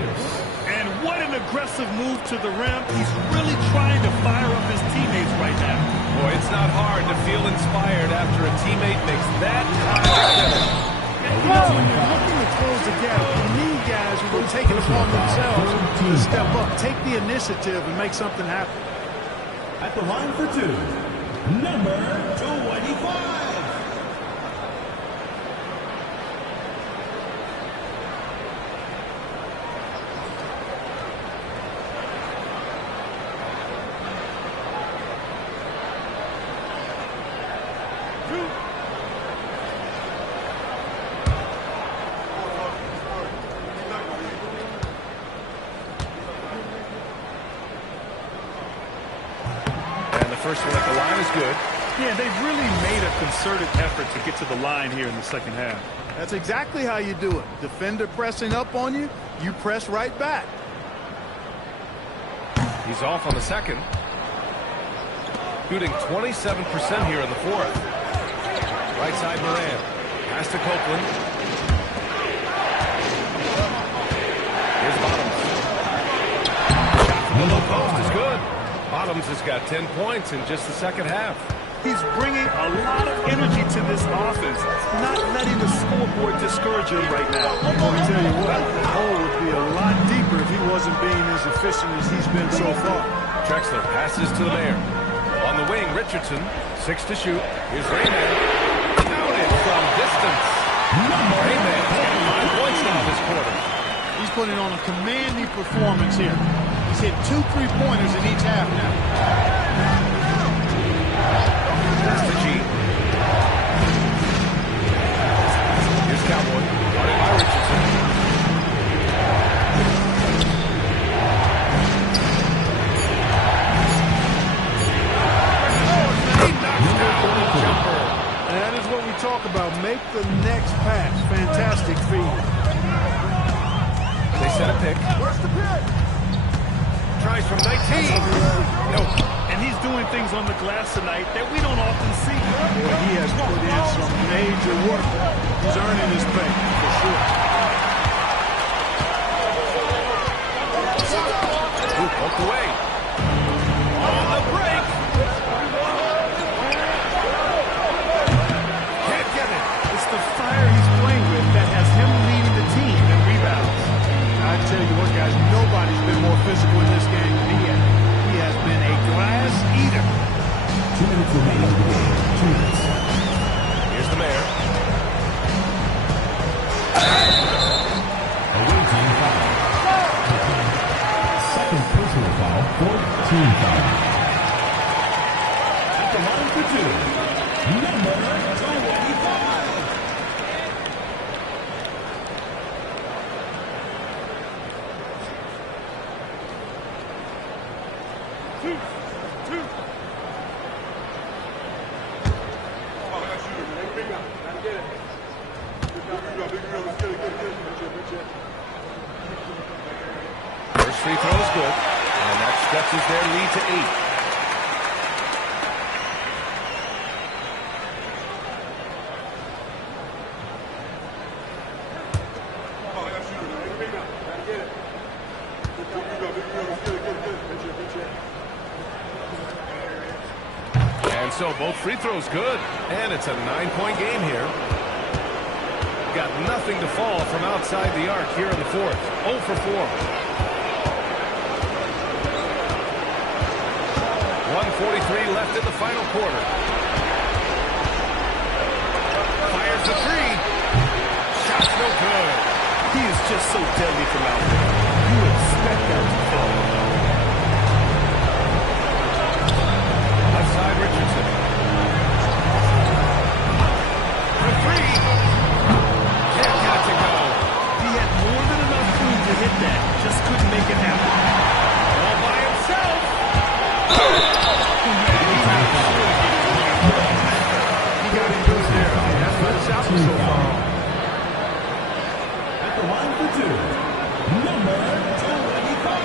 And what an aggressive move to the rim. He's really trying to fire up his teammates right now. Boy, it's not hard to feel inspired after a teammate makes that kind of finish. And you know, when you're looking to close the gap, you need guys who will take it upon themselves to step up, take the initiative, and make something happen. At the line for 2, number 25. first one at the line is good. Yeah, they've really made a concerted effort to get to the line here in the second half. That's exactly how you do it. Defender pressing up on you, you press right back. He's off on the second. Shooting 27% here in the fourth. Right side Moran. Pass to Copeland. Here's Bottoms. Shot from the low post is good. Bottoms has got 10 points in just the second half. He's bringing a lot of energy to this offense, not letting the scoreboard discourage him right now. I'm going to tell you what, the hole would be a lot deeper if he wasn't being as efficient as he's been so far. Drexler passes to the Mayor. On the wing, Richardson, 6 to shoot. Here's Rayman. Counted from distance. Rayman getting 5 points now this quarter. He's putting on a commanding performance here. He's hit 2 3-pointers in each half now. That's the G. Here's Cowboy. Guarded by Richardson. He knocks down the jumper. And that is what we talk about. Make the next pass. Fantastic feed. They set a pick. Where's the pick? Tries from 19. Nope. And he's doing things on the glass tonight that we don't often see. Boy, he has put in some major work. He's earning his pay, for sure. Ooh, poked away. On the break. Can't get it. It's the fire he's playing with that has him leading the team in rebounds. I tell you what, guys, nobody's been more physical in this game than he has. He has been a glass eater. 2 minutes remaining in the game. 2 minutes. Here's the Mayor. Away team foul. Second personal foul, 14 foul. At the line for 2, number 25. First free throw is good, and that stretches their lead to 8. And so both free throws good, and it's a 9-point game here. Got nothing to fall from outside the arc here in the fourth. 0 for 4. 1:43 left in the final quarter. Fires the 3. Shot's no good. He is just so deadly from out there. You expect that to fall. Left side Richardson. For 3. Can't get it to go. He had more than enough room to hit that. Just couldn't make it happen. All by himself. He got him good there. That's why the shot was so far. At the line for 2, number 25.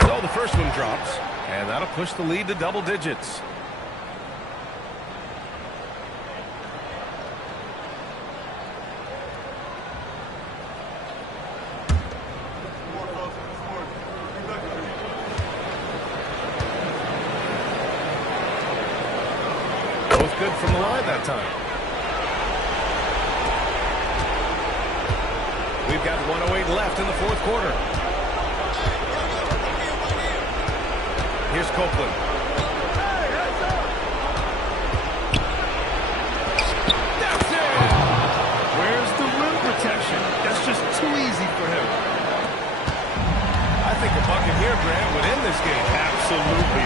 So the first one drops, and that'll push the lead to double digits. Both good from the line that time. We've got 1:08 left in the fourth quarter. Here's Copeland. That's it! Where's the rim protection? That's just too easy.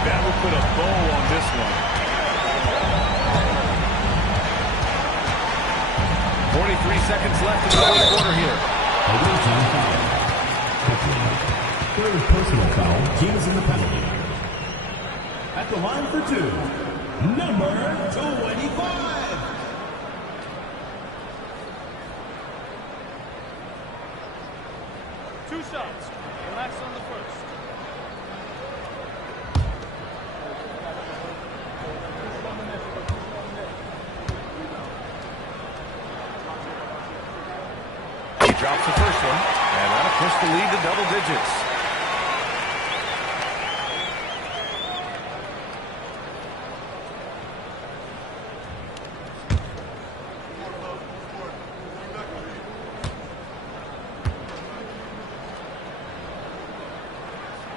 That will put a bow on this one. 43 seconds left in the fourth quarter here. Third personal foul, teams in the penalty. At the line for two, number 25. Two shots. Relax on the first. He drops the first one, and that'll push the lead to double digits.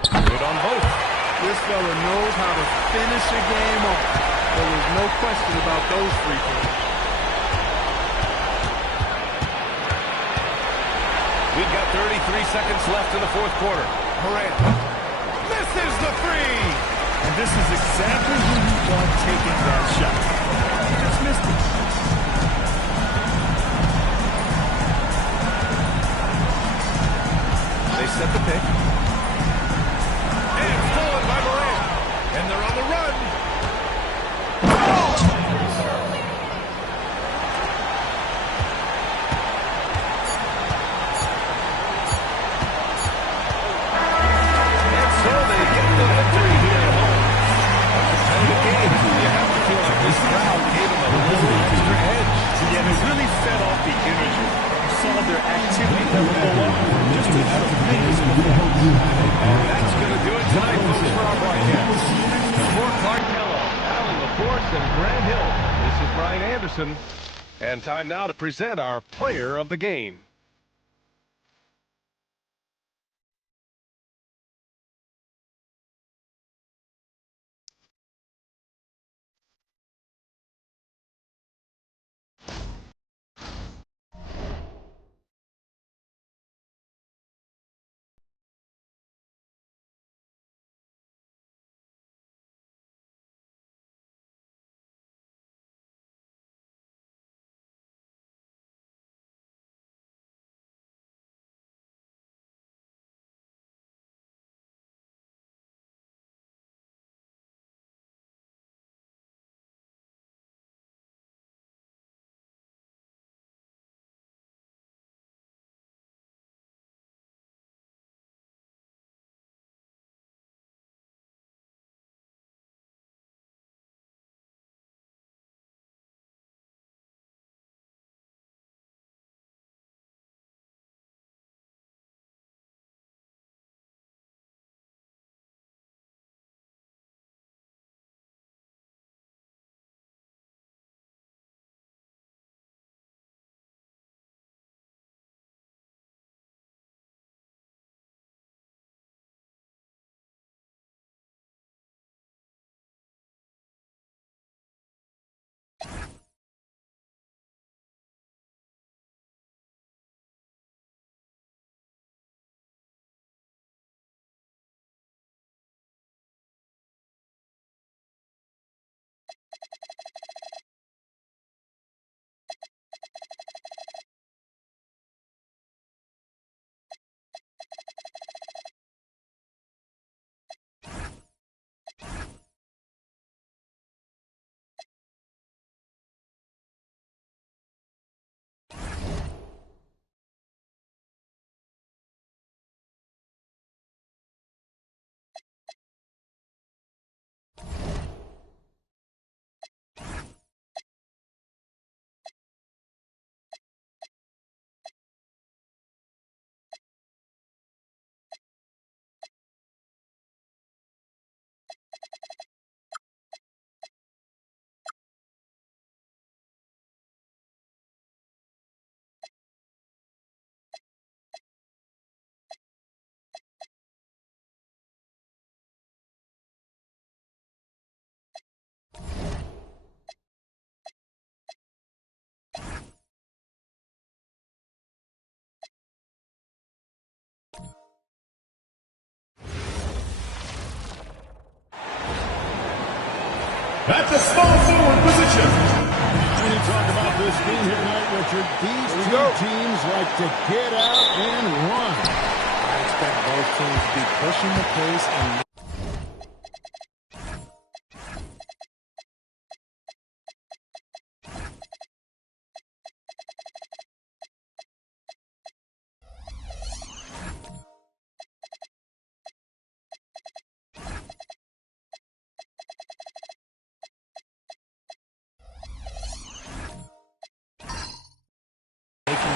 Good on both. This fella knows how to finish a game off. There was no question about those free throws. We've got 33 seconds left in the fourth quarter. Morant misses the three. And this is exactly who you want taking that shot. He just missed it. They set the pick. And it's stolen by Morant. And they're on the run. And so they get the victory here at home. A competitive game. You have to feel like this crowd gave them a little extra edge. Yeah, they really fed off the energy. You saw their activity level go up. Just a tremendous performance. And that's going to do it tonight, folks, for our broadcast. For Cartello, Alan LaForce, and Grant Hill, this is Brian Anderson. And time now to present our player of the game. At the small forward position. When you talk about this game here tonight, Richard, these two teams like to get out and run. I expect both teams to be pushing the pace and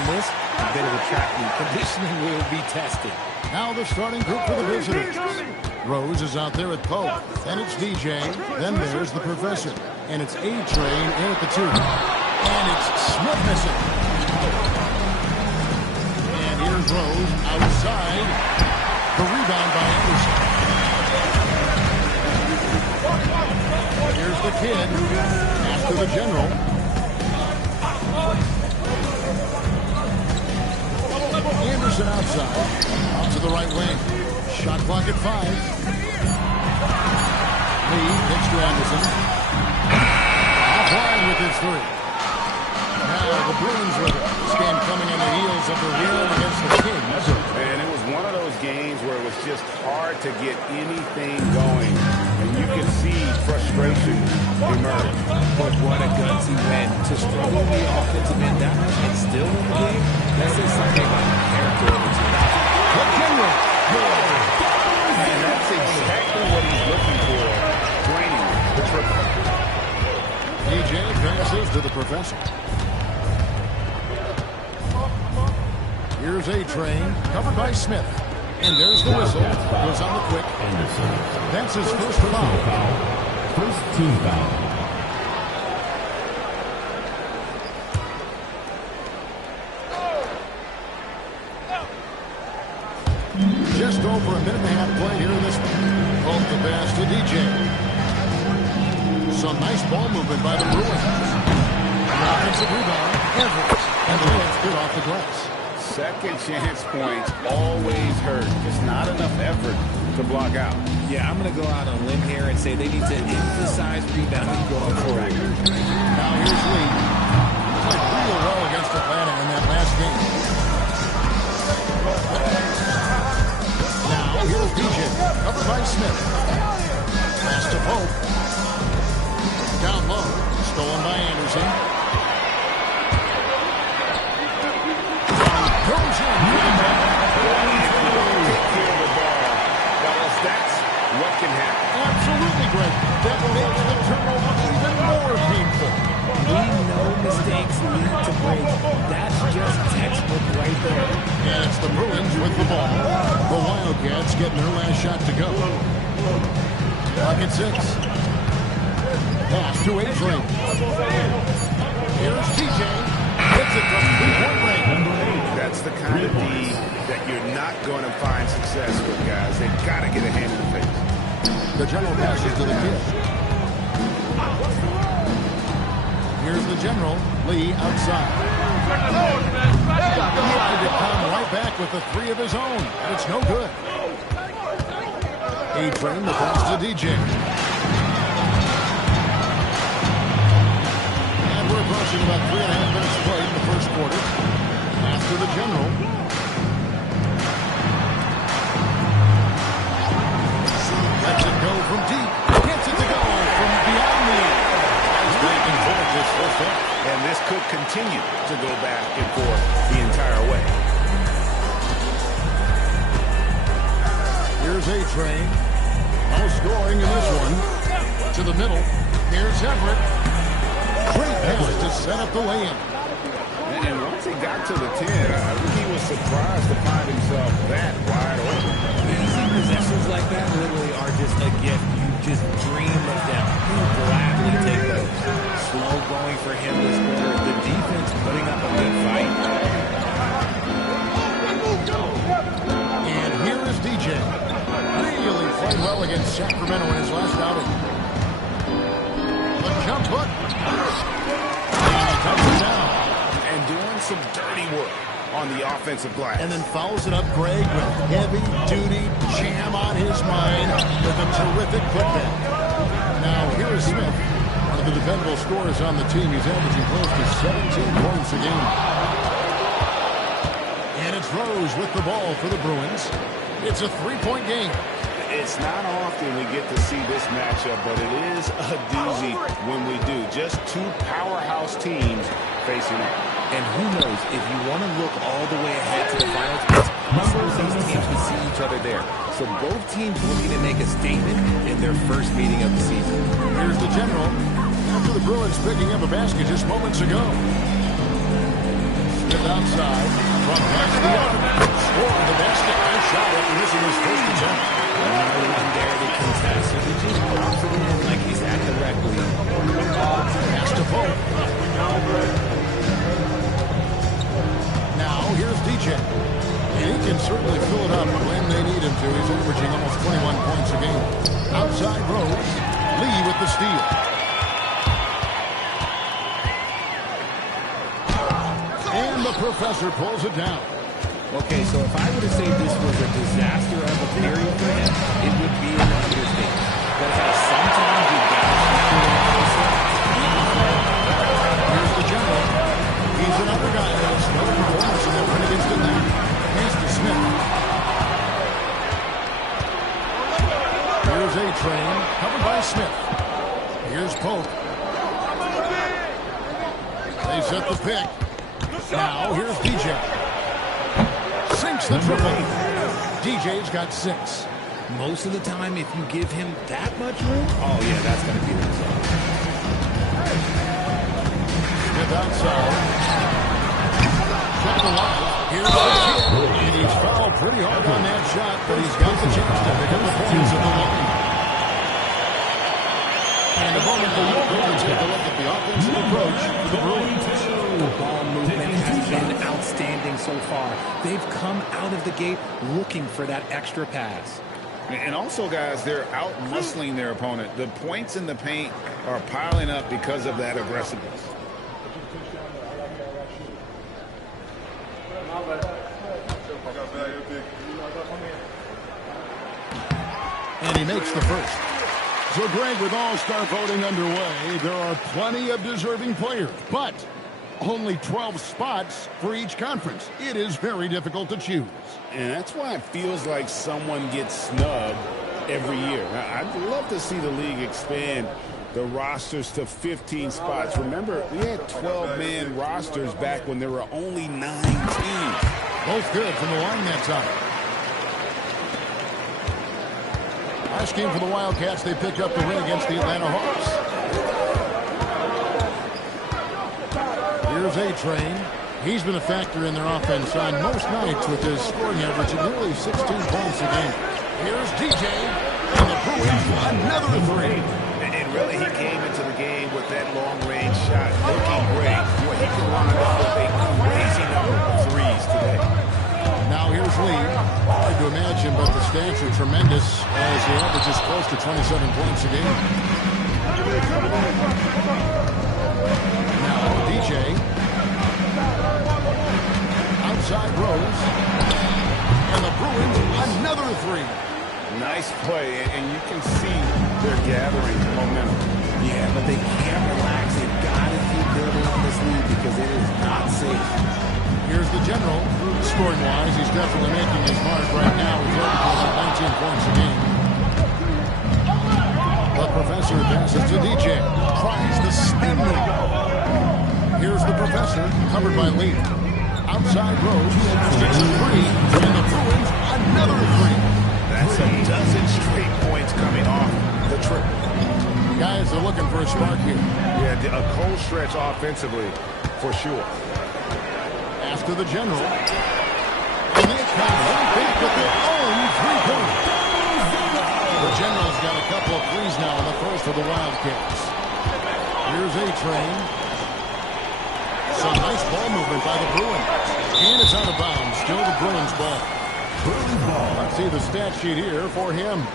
this, a bit of a track and conditioning will be tested. Now the starting group for the visitors. Rose is out there at Pope. Then it's DJ. Then there's the Professor. And it's A-Train in at the 2. And it's Smith missing. And here's Rose outside. The rebound by Anderson. Here's the kid after the general. Anderson outside. Out to the right wing. Shot clock at 5. Lee pitch to Anderson. Offline with his 3. Now the Bruins with it. This game coming on the heels of the win against the Kings. And it was one of those games where it was just hard to get anything going. And you can see frustration emerge. But what a gutsy win. To struggle in the offensive end that much and still win the game, that says something about the character of the team. And that's exactly what he's looking for. Draining the triple. DJ passes to the Professor. Here's A-Train, covered by Smith. And there's the whistle. Goes on the quick. Anderson. That's his first foul. First team foul. Just over a minute and a half play here in this one. Off the pass to DJ. Some nice ball movement by the Bruins. Offensive rebound. Everett. And the Lions get off the glass. Second chance points always hurt. Just not enough effort to block out. Yeah, I'm going to go out on a limb here and say they need to emphasize rebounding going forward. Now here's Lee. He played real well against Atlanta in that last game. Now here's DJ. Covered by Smith. Pass to Pope. Down low. Stolen by Anderson. Goes in. That's what can happen. Absolutely great. That makes the turnover even more painful. We know mistakes lead to breaks. That's just textbook right there. And it's the Bruins with the ball. The Wildcats getting their last shot to go. Clock at 6. Pass to A-Train. Here's TJ. Hits it from 3-point range. That's the kind of D that you're not going to find success with, guys. They've got to get a hand in the face. The general passes to the kid. Here's the general. Lee outside. Tried to come right back with the 3 of his own, and it's no good. A-Train, the pass to DJ. And we're approaching about 3.5 minutes played in the first quarter. After the general. Lets it go from deep. Gets it to go from beyond the arc. Nice back and forth this first half. And this could continue to go back and forth the entire way. Here's A-Train. No scoring in this one. To the middle. Here's Everett. Great pass to set up the lay-in. And once he got to the 10, I think he was surprised to find himself that wide open. Easy possessions like that literally are just a gift. You just dream of them. You gladly take those. Slow going for him this quarter. The defense putting up a good fight. And here is DJ. Really played well against Sacramento in his last outing. The jump hook. And he comes it down. And doing some dirty work on the offensive glass. And then follows it up, Greg, with heavy-duty jam on his mind with a terrific putback. Now, here is Smith. of the dependable scorers on the team. He's averaging close to 17 points a game. And it's Rose with the ball for the Bruins. It's a three-point game. It's not often we get to see this matchup, but it is a doozy when we do. Just two powerhouse teams facing off. And who knows, if you want to look all the way ahead to the finals, it's possible these teams could see each other there. So both teams looking to make a statement in their first meeting of the season. Here's the general. After the Bruins picking up a basket just moments ago. Smith outside. From past the arc. Scored the basket. Nice shot after missing his first attempt. No one there to contest. So he just drops it in like he's at the rec league. Pass to Pope. Now here's DJ. And he can certainly fill it up when they need him to. He's averaging almost 21 points a game. Outside Rose. Lee with the steal. And the professor pulls it down. Okay, so if I were to say this was a disaster of a period for him, it would be an understatement. But sometimes you got to Here's the general. He's another guy that has another performance in that win against Atlanta. Pass to Smith. Here's A-Train, covered by Smith. Here's Pope. They set the pick. Now here's DJ. Sinks the triple. DJ's got 6. Most of the time, if you give him that much room, oh yeah, that's going to be the result. Smith outside. Check the line. Here's the kid. And he's fouled pretty hard on that shot, but he's got the chance to pick up the points at the line. And a moment for you to take a look at the offensive approach for the Bruins. The ball movement has been outstanding so far. They've come out of the gate looking for that extra pass. And also, guys, they're out-muscling their opponent. The points in the paint are piling up because of that aggressiveness. And he makes the first. So, Greg, with all-star voting underway, there are plenty of deserving players, but only 12 spots for each conference. It is very difficult to choose. And that's why it feels like someone gets snubbed every year. Now, I'd love to see the league expand the rosters to 15 spots. Remember, we had 12-man rosters back when there were only 9 teams. Both good from the line that time. Last game for the Wildcats, they picked up the win against the Atlanta Hawks. Here's A-Train. He's been a factor in their offense on most nights with his scoring average of nearly 16 points a game. Here's DJ, and the Bruins another 3. And really, he came into the game with that long-range shot looking great. Boy, he can wind up with a crazy number of threes today. Now here's Lee. Hard to imagine, but the stats are tremendous as he averages close to 27 points a game. Now DJ. Outside Rose. And the Bruins another 3. Nice play, and you can see they're gathering momentum. Yeah, but they can't relax. They've got to keep building on this lead because it is not safe. Here's the general. Scoring-wise, he's definitely making his mark right now. He's averaging about 19 points a game. The professor passes to DJ. Tries the spin move. Here's the professor, covered by Lee. Outside Rose, gets a 3. And the Bruins another 3. That's a dozen straight points coming off the trip. Guys are looking for a spark here. Yeah, a cold stretch offensively, for sure. After the general. And they come right back with their own 3-pointer. The general's got a couple of threes now in the first for the Wildcats. Here's A-Train. Some nice ball movement by the Bruins. And it's out of bounds. Still the Bruins ball. Let's see the stat sheet here for him.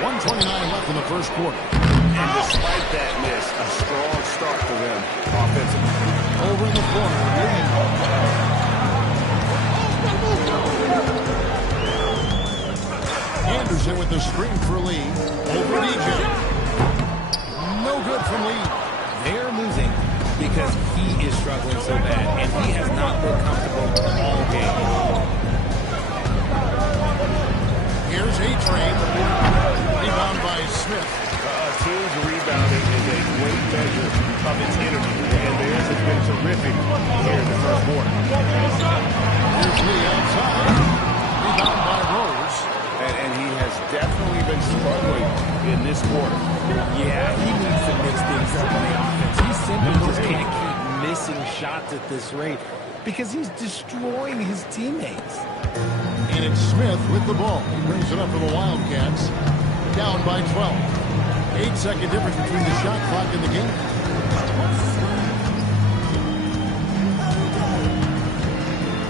.129 left in the first quarter. And despite that miss, a strong start for them offensively. Over in the corner, Anderson with the screen for Lee. Over DJ. No good from Lee. They're losing because he is struggling so bad, and he has not looked comfortable all game. Here's A-Train. Rebound by Smith. A team's rebounding is a great measure of its energy, and theirs has been terrific here in the first quarter. Here's Lee outside. Rebound by Rose. And he has definitely been struggling in this quarter. Yeah, he needs to mix things up on the offense. He simply just can't keep missing shots at this rate because he's destroying his teammates. And it's Smith with the ball. He brings it up for the Wildcats. Down by 12. 8-second difference between the shot clock and the game.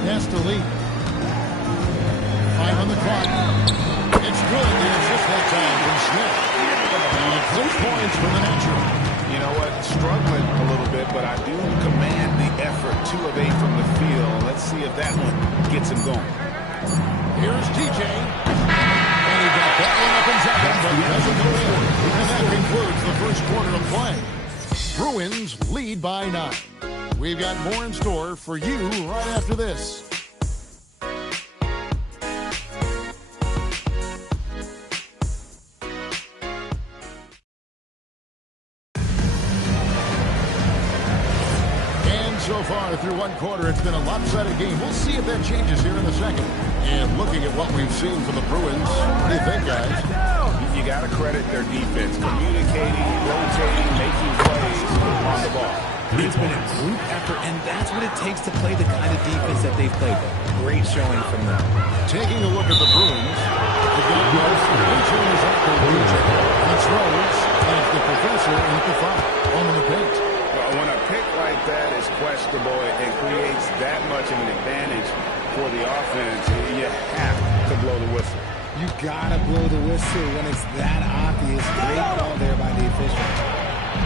Pass to Lee. 5 on the clock. It's good. The assist that time from Smith. And 3 points for the natural. You know what? Struggling a little bit, but I do command the effort. 2 of 8 from the field. Let's see if that one gets him going. Here's TJ. And he got that one up and down, but he doesn't go in. And that concludes the first quarter of play. Bruins lead by 9. We've got more in store for you right after this. So far through one quarter, it's been a lopsided game. We'll see if that changes here in a second. And looking at what we've seen from the Bruins, what do you think, guys? You got to credit their defense, communicating, rotating, making plays on the ball. It's been a group effort, and that's what it takes to play the kind of defense that they've played. Great showing from them. Taking a look at the Bruins, the game goes, is up for DJ. It's Rose, and it's the professor at the 5 on the paint. When a pick like that is questionable and creates that much of an advantage for the offense, you have to blow the whistle. You gotta blow the whistle when it's that obvious. Great call there by the official.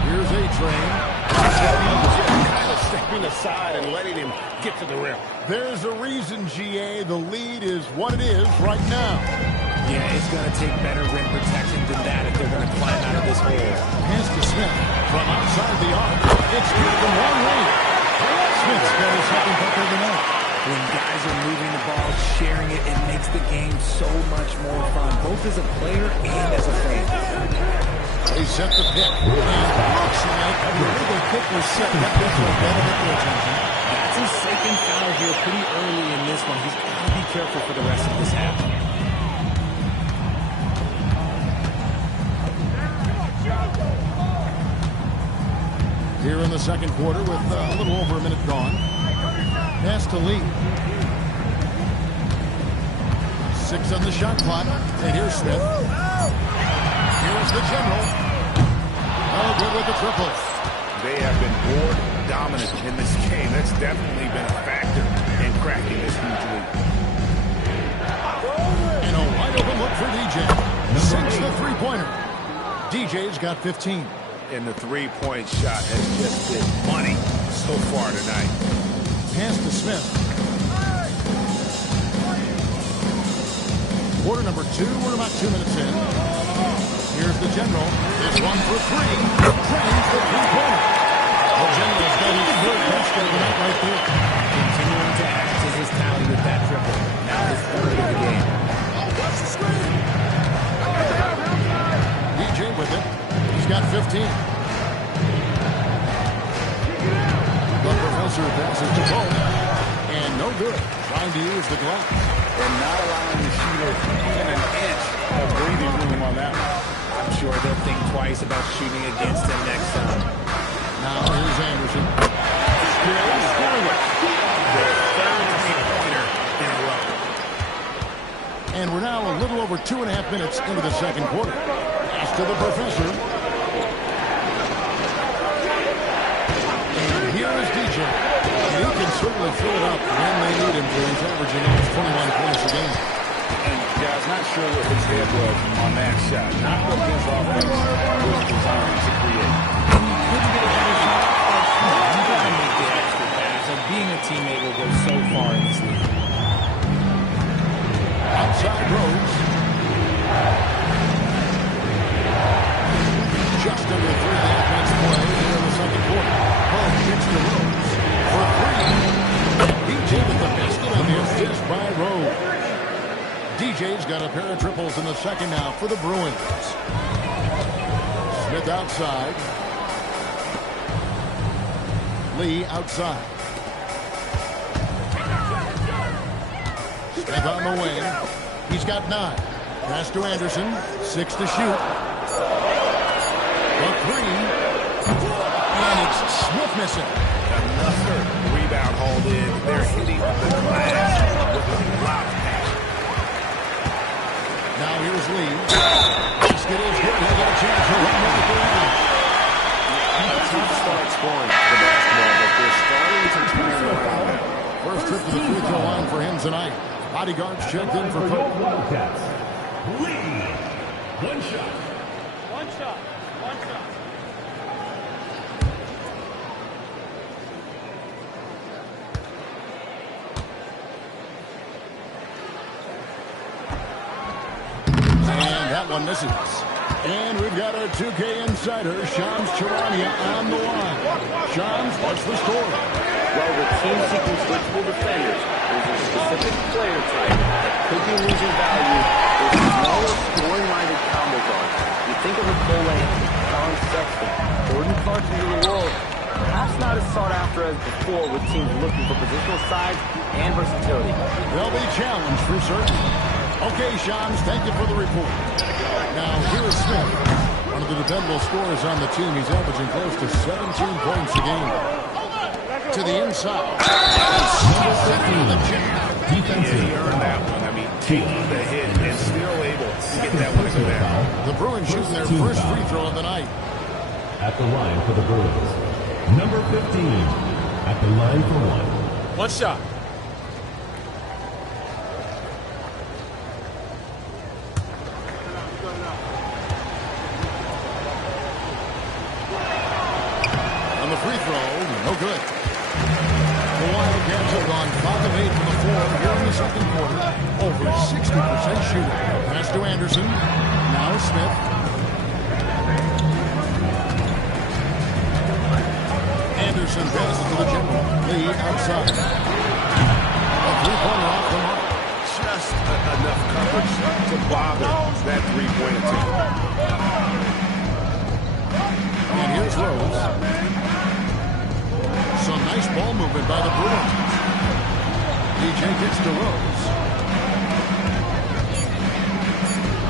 Here's A-Train. Kind of stepping aside and letting him get to the rim. There's a reason, GA. The lead is what it is right now. Yeah, it's going to take better rim protection than that if they're going to climb out of this hole. Pass to Smith from outside the arc. It's good from long range. Smith's got his second bucket of the night. When guys are moving the ball, sharing it, it makes the game so much more fun, both as a player and as a fan. They set the pick. And looks like the way the pick was set, that gets a better attention. That's his second foul here pretty early in this one. He's got to be careful for the rest of this half. Here in the second quarter with a little over a minute gone. Pass to Lee. 6 on the shot clock. And here's Smith. Here's the general. Oh, good with the triple. They have been board dominant in this game. That's definitely been a factor in cracking this huge lead. And a wide open look for DJ. Sinks the three-pointer. DJ's got 15. And the three-point shot has just been money so far tonight. Pass to Smith. Quarter number 2. We're about 2 minutes in. Here's the general. This one for 3. Drains the three-pointer. The general's got his third basket of the night right there. Continuing to add to his tally with that triple. Now his third of the game. DJ with it. He's got 15. The professor passes the ball. And no good. Trying to use the glass. And not allowing the shooter even an inch of breathing room on that one. I'm sure they'll think twice about shooting against him next time. Now here's Anderson. Still scoreless. Their third three-pointer in a row. And we're now a little over 2.5 minutes into the second quarter. Pass to the professor. And here is DJ. And he can certainly fill it up when they need him to. He's averaging almost 21 points a game. And guys, not sure what his head was on that shot. Not what his offense was designed to create. And you couldn't get a better shot. You got to make the extra pass. And being a teammate will go so far in this league. Outside Rose. Just under 3.5 minutes play here in the second quarter. Home gets to Rose for three. DJ with the basket on the assist by Rose. DJ's got a pair of triples in the second now for the Bruins. Smith outside. Lee outside. Smith on the wing. He's got 9. Pass to Anderson. 6 to shoot. The 3. And it's Smith missing. Another rebound hauled in. They're hitting the glass with a lot of passion. Now here's Lee. Basket is good. He'll get a chance to run with the rebound. A tough start scoring the basketball, but they're starting to turn around. First trip to the free throw line for him tonight. Bodyguards checked in for Coach. Wildcats. Lee. One shot. One shot. One shot. And that one misses. And we've got our 2K insider, Shams Charania, on the line. Shams, what's the story? Well, with teams seeking switchable defenders, there's a specific player type that could be losing value with smaller, scoring-minded combo guards. You think of a Cole Anthony, John Sexton, Jordan Clarkson of the world, perhaps not as sought after as before with teams looking for positional size and versatility. They'll be challenged for certain. Okay, Shams, thank you for the report. Now, here is Smith, one of the dependable scorers on the team. He's averaging close to 17 points a game. To the inside. Defensive. He earned that one. I mean, taking the hit and still able to get that one in there. The Bruins shooting their first free throw of the night. At the line for the Bruins. Number 15. At the line for one. One shot. On the free throw, no good. The Wildcats have gone 5 of 8 from the floor here in the second quarter. Over 60% shooting. Pass to Anderson. Now Smith. Anderson passes to the general. Lee outside. A three-pointer off the mark. Just enough coverage to bother that three-point attempt. And here's Rose. Some nice ball movement by the Bruins. DJ gets to Rose.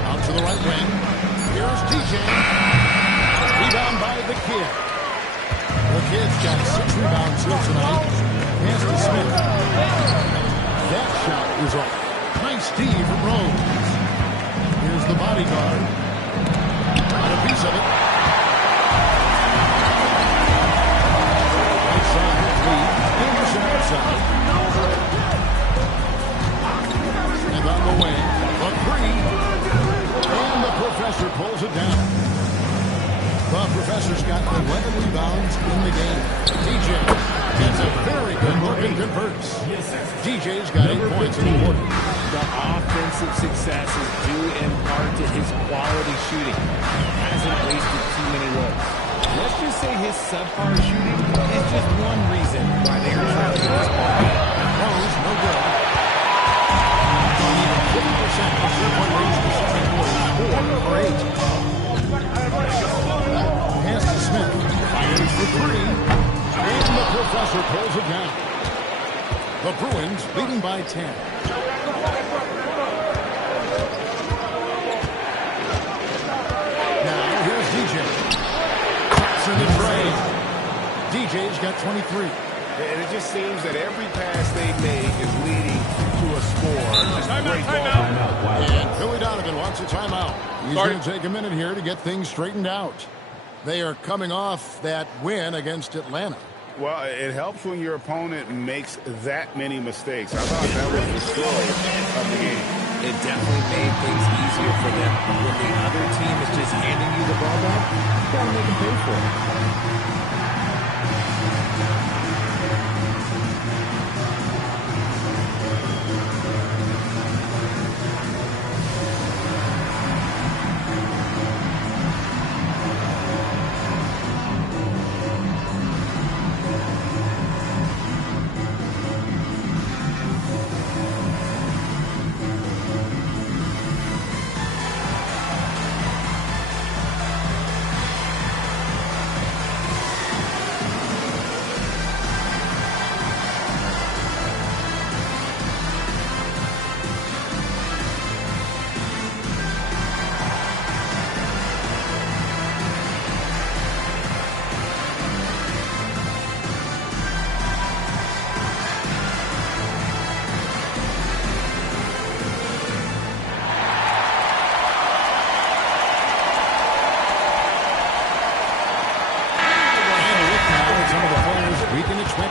Out to the right wing. Here's DJ. Rebound by the kid. The kid's got 6 rebounds here tonight. Pass to Smith. That shot is off. Nice D from Rose. Here's the bodyguard. Got a piece of it. Anderson outside. And on the way, a 3. And the professor pulls it down. The professor's got 11 rebounds in the game. DJ gets a very good look and converts. DJ's got 8 points in the quarter. The offensive success is due in part to his quality shooting. He hasn't wasted too many looks. Let's just say his subpar shooting is just one reason why they are trailing this ball. Rose, no good. Even 50% of three-point range in the second quarter. 4 for 8. Pass to Smith. Fires for 3. And the professor pulls it down. The Bruins leading by 10. Now here's DJ. In the trade. DJ's got 23. And it just seems that every pass they make is leading to a score. Great ball. And Billy Donovan wants a timeout. He's going to take a minute here to get things straightened out. They are coming off that win against Atlanta. Well, it helps when your opponent makes that many mistakes. I thought that was the story of the game. It definitely made things easier for them. When the other team is just handing you the ball back, you got to make them pay for it.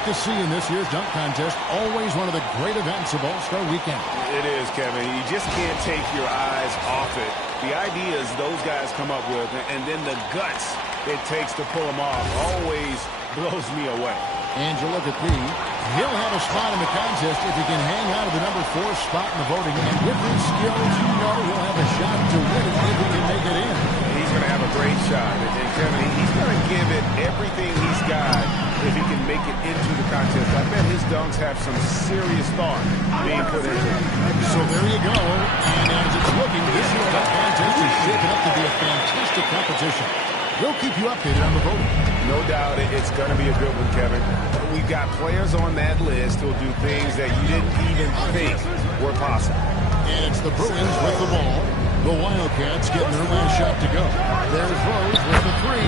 To see in this year's dunk contest, always one of the great events of All-Star Weekend. It is, Kevin. You just can't take your eyes off it. The ideas those guys come up with, and then the guts it takes to pull them off, always blows me away. And you look at B, he'll have a spot in the contest if he can hang out of the number 4 spot in the voting. And with his skills, you know he'll have a shot to win it if he can make it in. He's going to have a great shot. And Kevin, he's going to give it everything he's got if he can make it into the contest. I bet his dunks have some serious thought being put into it. So there you go. And as it's looking, this year's dunk contest is shaping up to be a fantastic competition. We'll keep you updated on the voting. No doubt it's going to be a good one, Kevin. We've got players on that list who'll do things that you didn't even think were possible. And it's the Bruins with the ball. The Wildcats getting their last shot to go. There's Rose with the 3,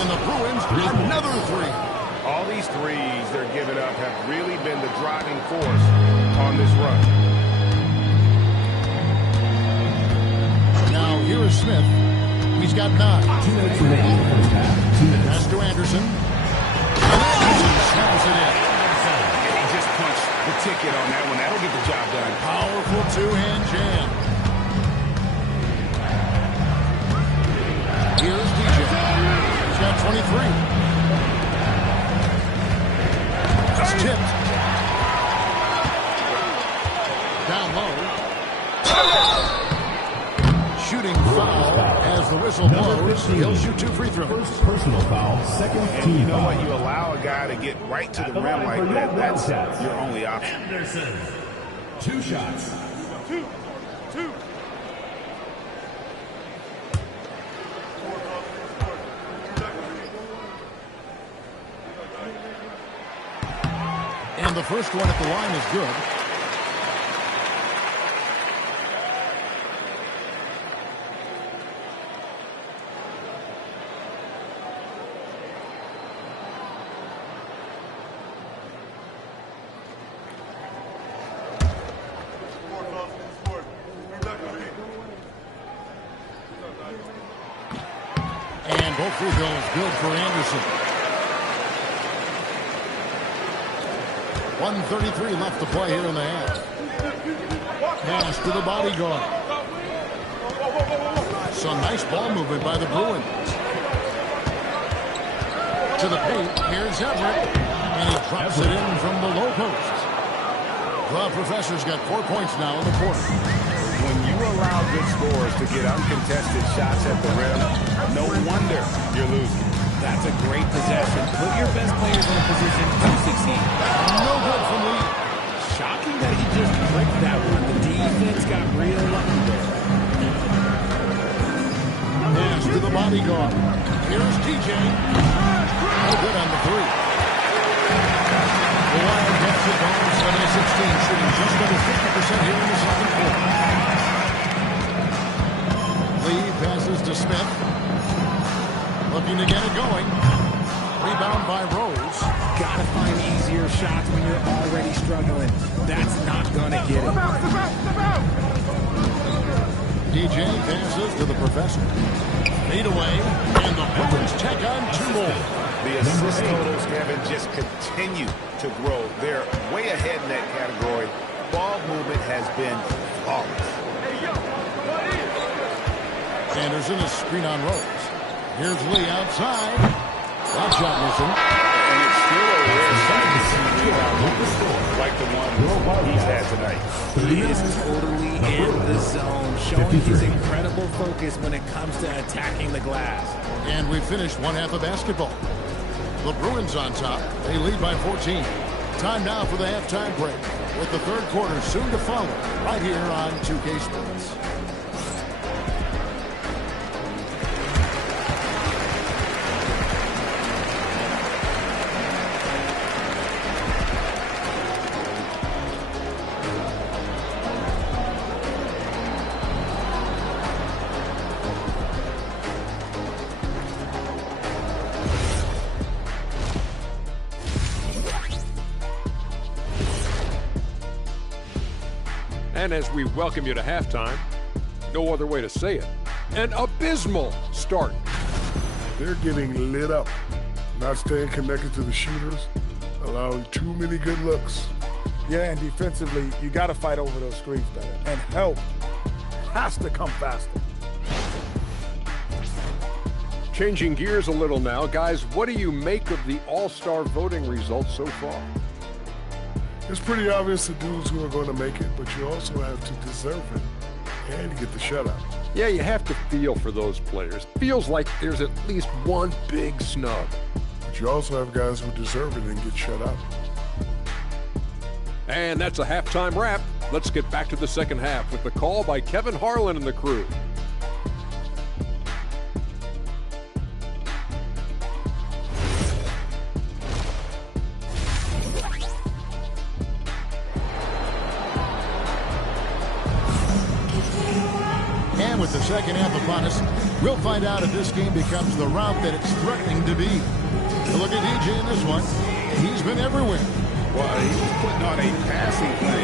and the Bruins another 3. All these threes they're giving up have really been the driving force on this run. Now here is Smith. He's got 9. 2 minutes remaining in the first half. 2 minutes. Pass to Anderson. And Anderson snaps it in. And he just punched the ticket on that one. That'll get the job done. Powerful two-hand jam. Here's DJ. He's got 23. It's tipped. Down low. Shooting foul as the whistle blows. He'll shoot 2 free throws. First personal foul, second team And you know foul. what? You allow a guy to get right to the rim like that. That's your only option. Anderson. 2 shots. Two. And the first one at the line is good. And both free throws good for Anderson. 1:33 left to play here in the half. Pass to the bodyguard. Some nice ball movement by the Bruins. To the paint, here's Everett. And he drops it in from the low post. The Professor's got 4 points now in the quarter. When you allow good scorers to get uncontested shots at the rim, no wonder you're losing. That's a great possession. Put your best players in a position to succeed. No good from Lee. Shocking that he just bricked that one. The defense got real lucky there. Pass to the bodyguard. Here's TJ. No good on the 3. The Wildcats have gone 7-16, shooting just under 50% here in the second quarter. Lee passes to Smith. Looking to get it going. Rebound by Rose. Gotta find easier shots when you're already struggling. That's not gonna get it. DJ passes to the Professor. Lead away, and the Bruins check on 2 more. The assist totals, Kevin, just continue to grow. They're way ahead in that category. Ball movement has been flawless. Anderson, a screen on Rose. Here's Lee outside. That shot missing. And it's still a rare sight to see rebound numbers like the one he's had tonight. He is totally in the zone, showing his incredible focus when it comes to attacking the glass. And we finished one half of basketball. The Bruins on top. They lead by 14. Time now for the halftime break, with the third quarter soon to follow, right here on 2K Sports. And as we welcome you to halftime, no other way to say it, an abysmal start. They're getting lit up, not staying connected to the shooters, allowing too many good looks. Yeah, and defensively, you got to fight over those screens better. And help has to come faster. Changing gears a little now, guys, what do you make of the All-Star voting results so far? It's pretty obvious the dudes who are going to make it, but you also have to deserve it and get the shutout. Yeah, you have to feel for those players. Feels like there's at least one big snub. But you also have guys who deserve it and get shut out. And that's a halftime wrap. Let's get back to the second half with the call by Kevin Harlan and the crew. And with the second half upon us, we'll find out if this game becomes the route that it's threatening to be. Look at DJ in this one. He's been everywhere. Well, he was putting on a passing play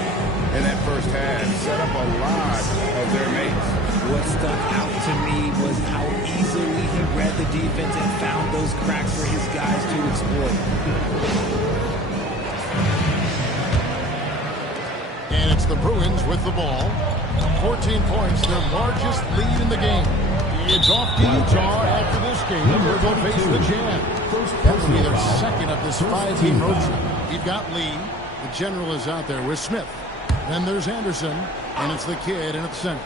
in that first half, set up a lot of their mates. What stuck out to me was how easily he read the defense and found those cracks for his guys to exploit. And it's the Bruins with the ball. 14 points, their largest lead in the game. It's off to Utah after this game. We're going to face the Jam. That will be their second of this 5-game road trip. You've got Lee. The general is out there with Smith. Then there's Anderson, and it's the kid in at the center.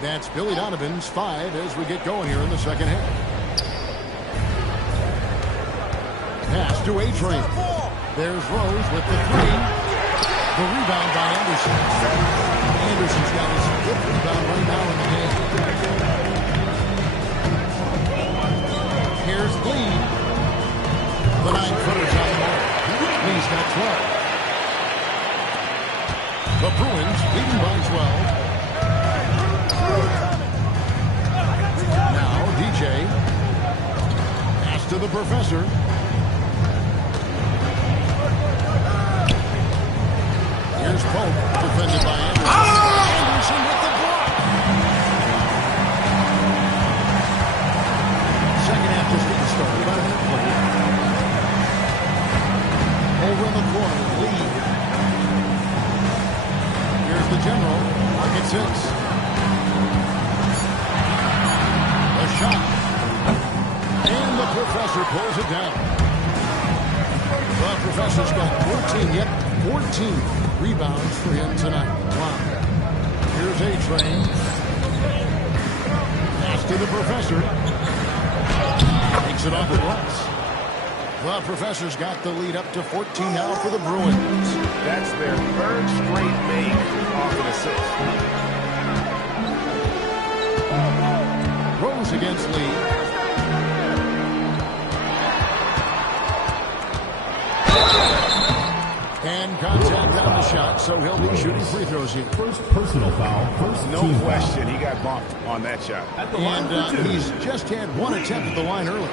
That's Billy Donovan's 5 as we get going here in the second half. Pass to A-Train. There's Rose with the 3. The rebound by Anderson. Anderson's got his 5th rebound right now in the game. Here's Lee. The 9-footer's on the mark. Lee's got 12. The Bruins leading by 12. Now DJ. Pass to the Professor. Here's Pope, defended by Anderson. Anderson with the block. Second half just getting started. About a minute play. Over in the corner, Lee. Here's the general. Pocket 6. A shot. And the Professor pulls it down. The Professor's got 14 yet. 14 rebounds for him tonight. Wow. Here's A-Train. Pass to the Professor. Takes it off the glass. The Professor's got the lead up to 14 now for the Bruins. That's their 3rd straight make off an assist. Rose against Lee. And contact on the shot, so he'll be shooting free throws here. First personal foul. First no team question, foul. he got bumped on that shot. And he's just had one attempt at the line early.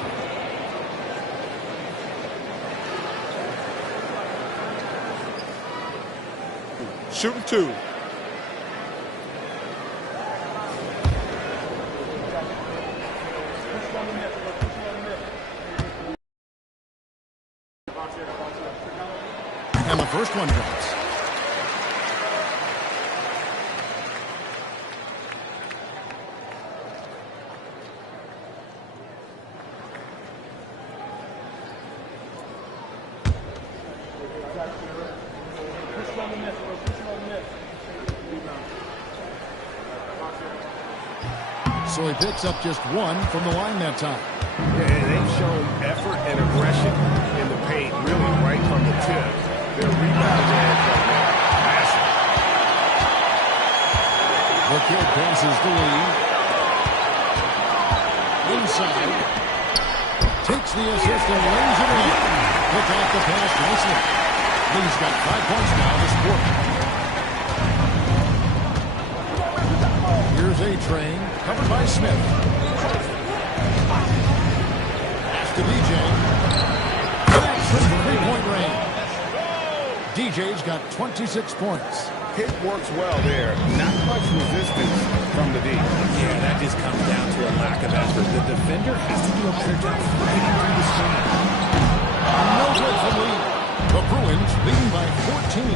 Shooting 2. And the first one drops. So he picks up just one from the line that time. Yeah, they've shown effort and aggression in the paint, really right from the tip. Their rebound edge right now, massive. The kid passes the lead. Inside. Takes the assist and lays it in. Pick out the pass nicely. Lee's got 5 points now this quarter. Here's A-Train, covered by Smith. Pass to DJ. Connects from three-point range. DJ's got 26 points. Hit works well there. Not much resistance from the D. Yeah, that just comes down to a lack of effort. The defender has to do a better job fighting through the screen. No good from Lee. The Bruins leading by 14.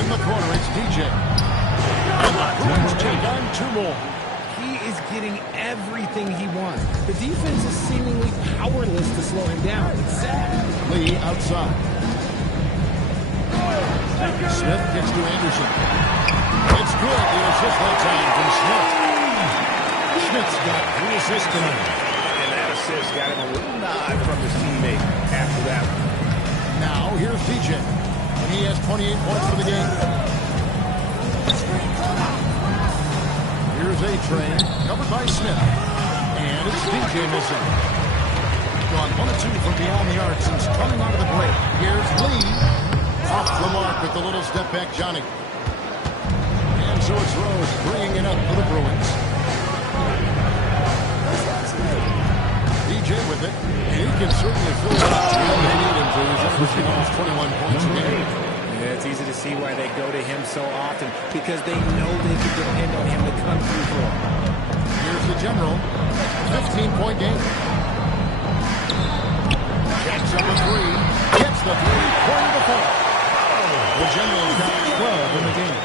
In the corner, it's DJ. And the Bruins take on 2 more. He is getting everything he wants. The defense is seemingly powerless to slow him down. It's sad. Lee outside. Smith gets to Anderson. It's good. The assist that time from Smith. Smith's got 3 assists tonight. And that assist got him a little nod from his teammate after that. Now here's DJ. And he has 28 points for the game. Here's A-Train, covered by Smith. And it's DJ missing. Gone 1 of 2 from beyond the arc since coming onto the break. Here's Lee. Off the mark with the little step back, Johnny. And so it's Rose bringing it up for the Bruins. DJ with it. And he can certainly fill it up when they need him to. He's averaging almost 21 points a game. Yeah, it's easy to see why they go to him so often, because they know they can depend on him to come through for them. Here's the general. 15-point game. Checks up a 3. Gets the 3-point defense. The general's got 12 in the game.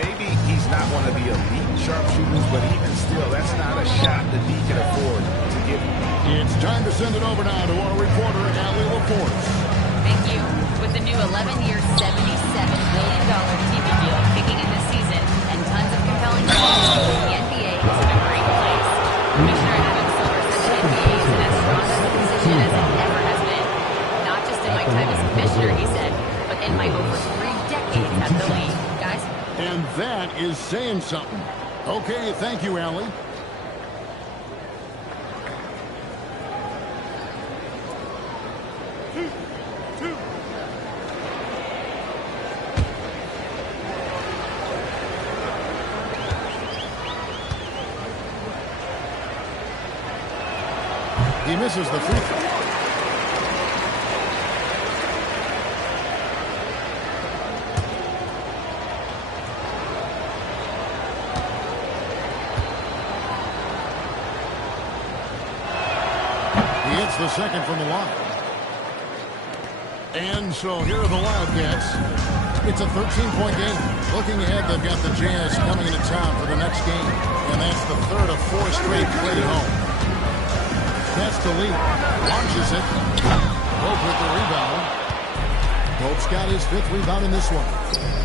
Maybe he's not one of the elite sharpshooters, but even still, that's not a shot that he can afford to give him. It's time to send it over now to our reporter, Allie LaForce. Thank you. With the new 11-year, $77 billion TV deal kicking in this season and tons of compelling games, the NBA is in a great place. Commissioner Adam Silver said the NBA is in as strong of a position as it ever has been. Not just in my time as commissioner, he said, but in my over 3 decades at the league. Guys? And that is saying something. Okay, thank you, Allie. He misses the free throw. He hits the second from the line. And so here are the Wildcats. It's a 13-point game. Looking ahead, they've got the Jazz coming into town for the next game. And that's the 3rd of 4 straight played at home. That's the lead. Launches it. Pope with the rebound. Pope's got his 5th rebound in this one.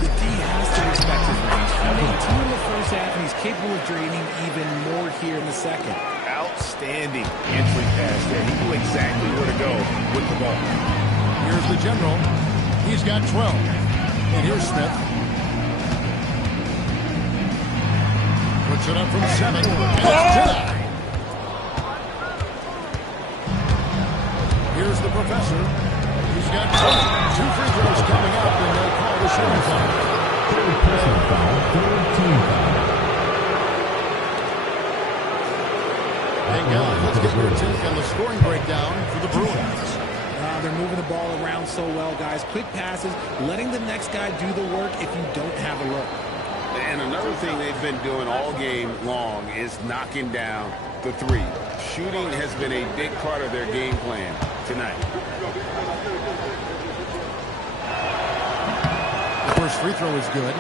The D has to respect his range. He made 2 in the first half, and he's capable of draining even more here in the second. Outstanding entry pass there. He knew exactly where to go with the ball. Here's the general. He's got 12. And here's Smith. Puts it up from 7. And it's denied. Here's the professor. He's got 2 free throws coming up, and they'll call the shooting foul. Third personal foul, third team foul. Hey, guys, let's get your take on the scoring breakdown for the Bruins. They're moving the ball around so well, guys. Quick passes, letting the next guy do the work if you don't have a look. And another thing they've been doing all game long is knocking down the 3. Shooting has been a big part of their game plan tonight. The first free throw is good.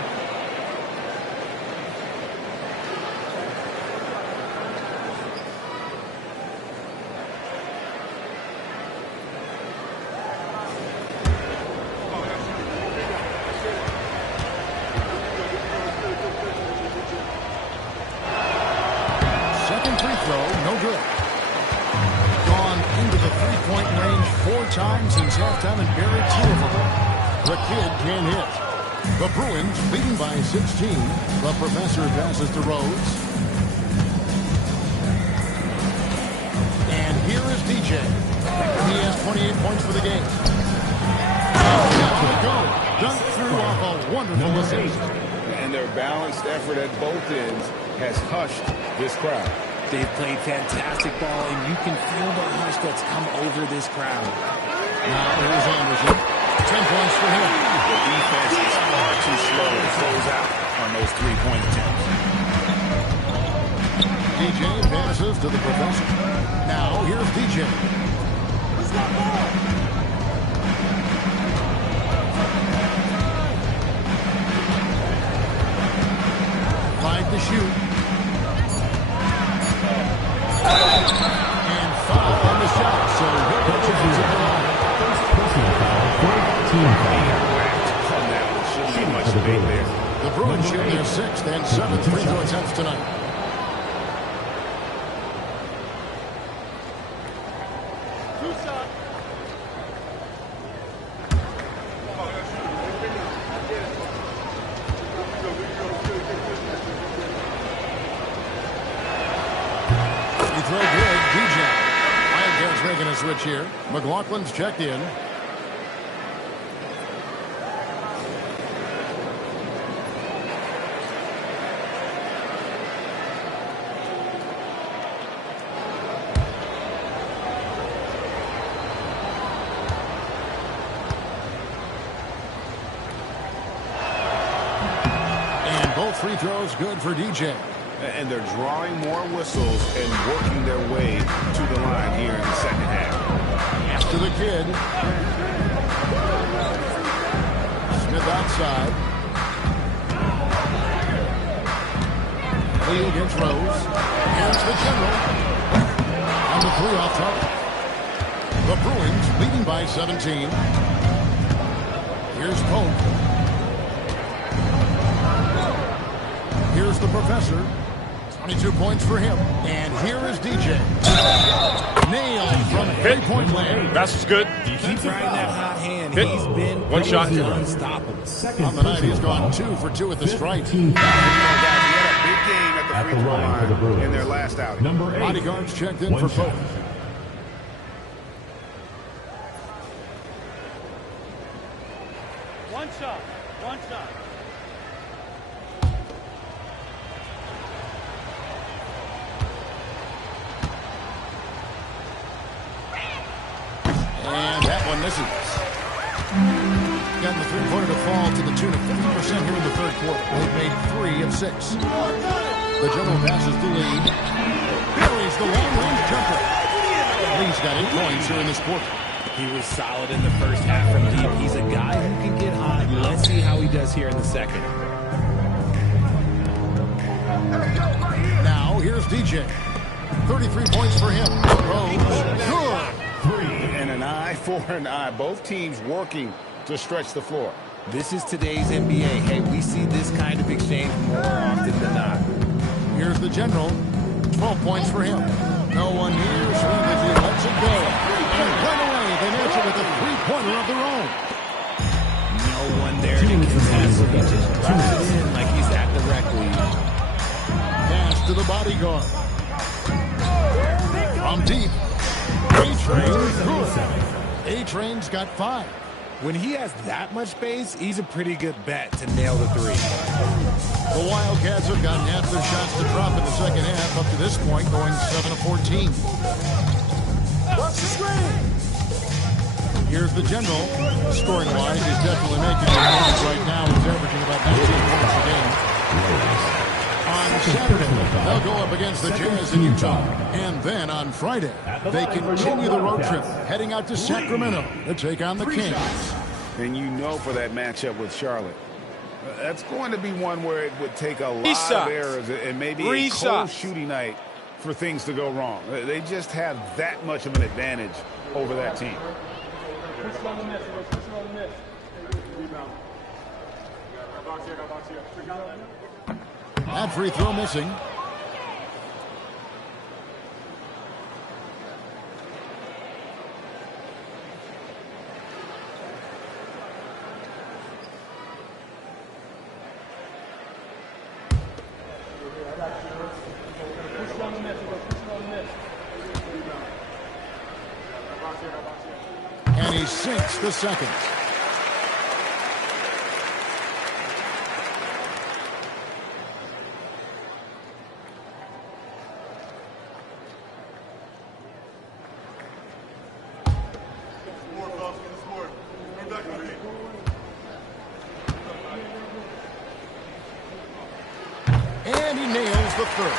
throw, no good. Gone into the three-point range 4 times since halftime and buried 2 of them. The kid can't hit. The Bruins leading by 16. The professor passes to Rhodes. And here is DJ. He has 28 points for the game. Oh, go. Dunked through off a wonderful assist. And their balanced effort at both ends has hushed this crowd. They've played fantastic ball, and you can feel the hush that's come over this crowd. Now here's Anderson. 10 points for him. The defense is far too slow to close out on those three-point attempts. DJ passes to the professor. Now here's DJ. Five to shoot. And foul on the shot. So he'll put you at the line. Personal foul, team foul. From that one, shouldn't be much debate there. The Bruins shoot their 6th and 7th free throw attempts tonight. Switch here. McLaughlin's checked in. And both free throws good for DJ. And they're drawing more whistles and working their way to the line here in the second half. To the kid. Smith outside. Lee against Rose. Here's the general. And the 3 off target. The Bruins leading by 17. Here's Pope. Here's the professor. 22 points for him. And here is DJ. Nailed from three-point land. Pass is good. Keep riding that hot hand. Hit. He's been One shot. unstoppable. On the night, he's gone 2 for 2 at the stripe. He had a big game at the free throw line in their last outing. Number 8. Bodyguards checked in for Pope. One shot. One shot. And that one misses. Gotten the three-pointer to fall to the tune of 50% here in the third quarter. They've made 3 of 6. The general passes the lead. Buries the long-range jumper. Lee's got 8 points here in this quarter. He was solid in the first half from deep. He's a guy who can get hot. Let's see how he does here in the second. Now, here's DJ. 33 points for him. Rose, good. And an eye for an eye. Both teams working to stretch the floor. This is today's NBA. Hey, we see this kind of exchange more often than not. Here's the general. 12 points for him. No one here, so he lets it go. And right away, they answer with a three-pointer of their own. No one there to contest. He just drops it in like he's at the rec league. Pass to the bodyguard. From deep. A-Train's got 5. When he has that much space, he's a pretty good bet to nail the 3. The Wildcats have gotten half their shots to drop in the second half up to this point, going 7 of 14. What's the screen? Here's the general. Scoring-wise, he's definitely making the moves right now. He's averaging about 19 points a game. On Saturday, they'll go up against the Jazz in Utah. And then on Friday, they continue the road trip, heading out to Sacramento to take on the Kings. And you know for that matchup with Charlotte, that's going to be one where it would take a lot of errors and maybe a cold shooting night for things to go wrong. They just have that much of an advantage over that team. That free throw missing. he sinks the seconds. And he nails the third.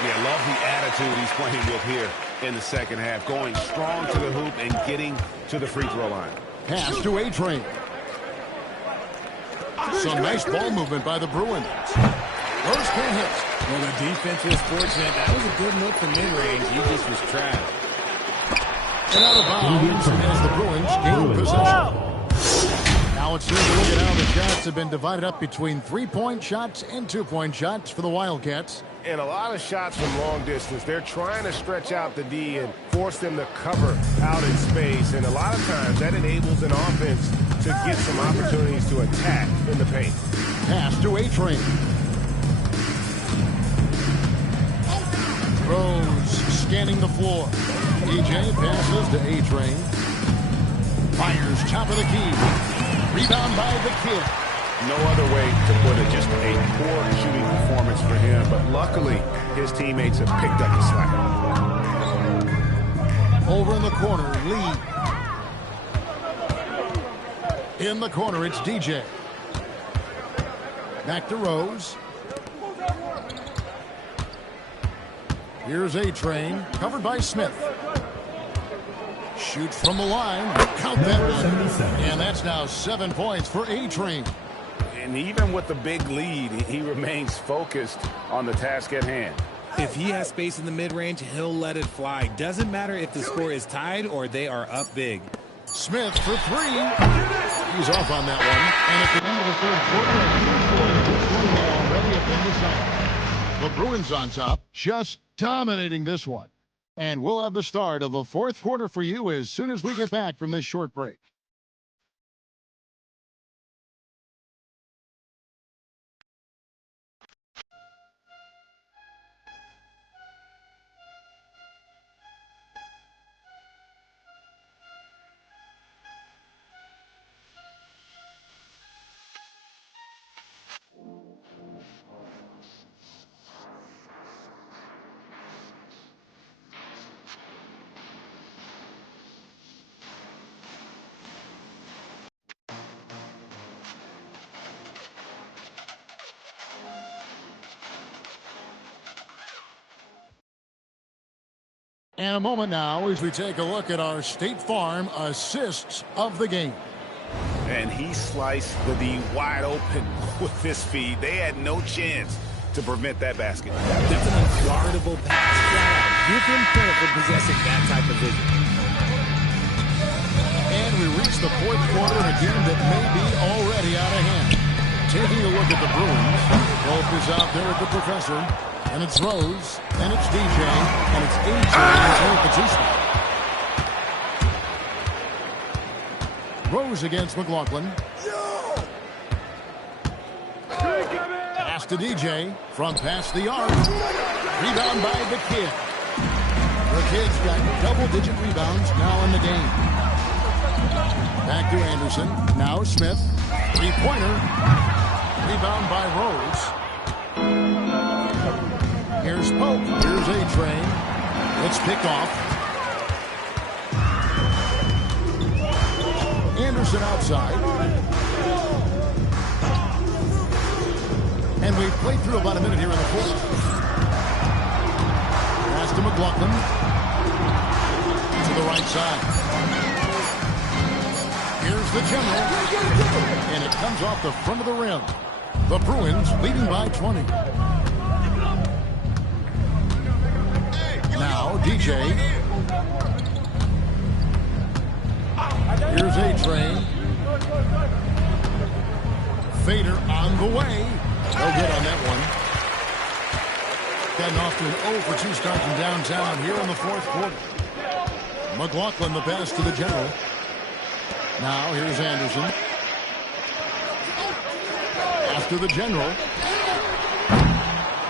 Yeah, love the attitude he's playing with here in the second half. Going strong to the hoop and getting to the free throw line. Pass to A-Train. Some nice ball movement by the Bruins. Rose can't hit. Well, the defense was fortunate. That was a good look from mid-range. He just was trapped. And out of bounds as the Bruins gain possession. Now it's time to look at how the shots have been divided up between 3-point shots and 2-point shots for the Wildcats. And a lot of shots from long distance. They're trying to stretch out the D and force them to cover out in space. And a lot of times that enables an offense to get some opportunities to attack in the paint. Pass to A-Train. Rose scanning the floor. DJ passes to A-Train. Fires top of the key. Rebound by the kid. No other way to put it. Just a poor shooting performance for him. But luckily, his teammates have picked up the slack. Over in the corner, Lee. In the corner, it's DJ. Back to Rose. Here's A-Train, covered by Smith. Shoots from the line. Count that one. And that's now 7 points for A-Train. And even with the big lead, he remains focused on the task at hand. If he has space in the mid-range, he'll let it fly. Doesn't matter if the score is tied or they are up big. Smith for three. He's off on that one. And at the end of the third quarter, already have been decided. The Bruins on top, just dominating this one. And we'll have the start of the fourth quarter for you as soon as we get back from this short break. And a moment now as we take a look at our State Farm assists of the game. And he sliced the D wide open with this feed. They had no chance to prevent that basket. That's an unguardable pass. Give him credit for possessing that type of vision. And we reach the fourth quarter in a game that may be already out of hand. Taking a look at the Bruins. Wolf is out there with the professor. And it's Rose, and it's DJ, and it's AJ and Rose against McLaughlin. Pass to DJ, from past the arc. Rebound by the kid. The kid's got double-digit rebounds now in the game. Back to Anderson, now Smith. Three-pointer. Rebound by Rose. Here's Pope. Here's A-Train. It's picked off. Anderson outside. And we've played through about a minute here in the fourth. Pass to McLaughlin. To the right side. Here's the general. And it comes off the front of the rim. The Bruins leading by 20. Now, DJ. Here's A-Train. Fader on the way. No good on that one. Getting off to an 0 for 2 start from downtown here in the fourth quarter. McLaughlin the pass to the general. Now, here's Anderson. After the general.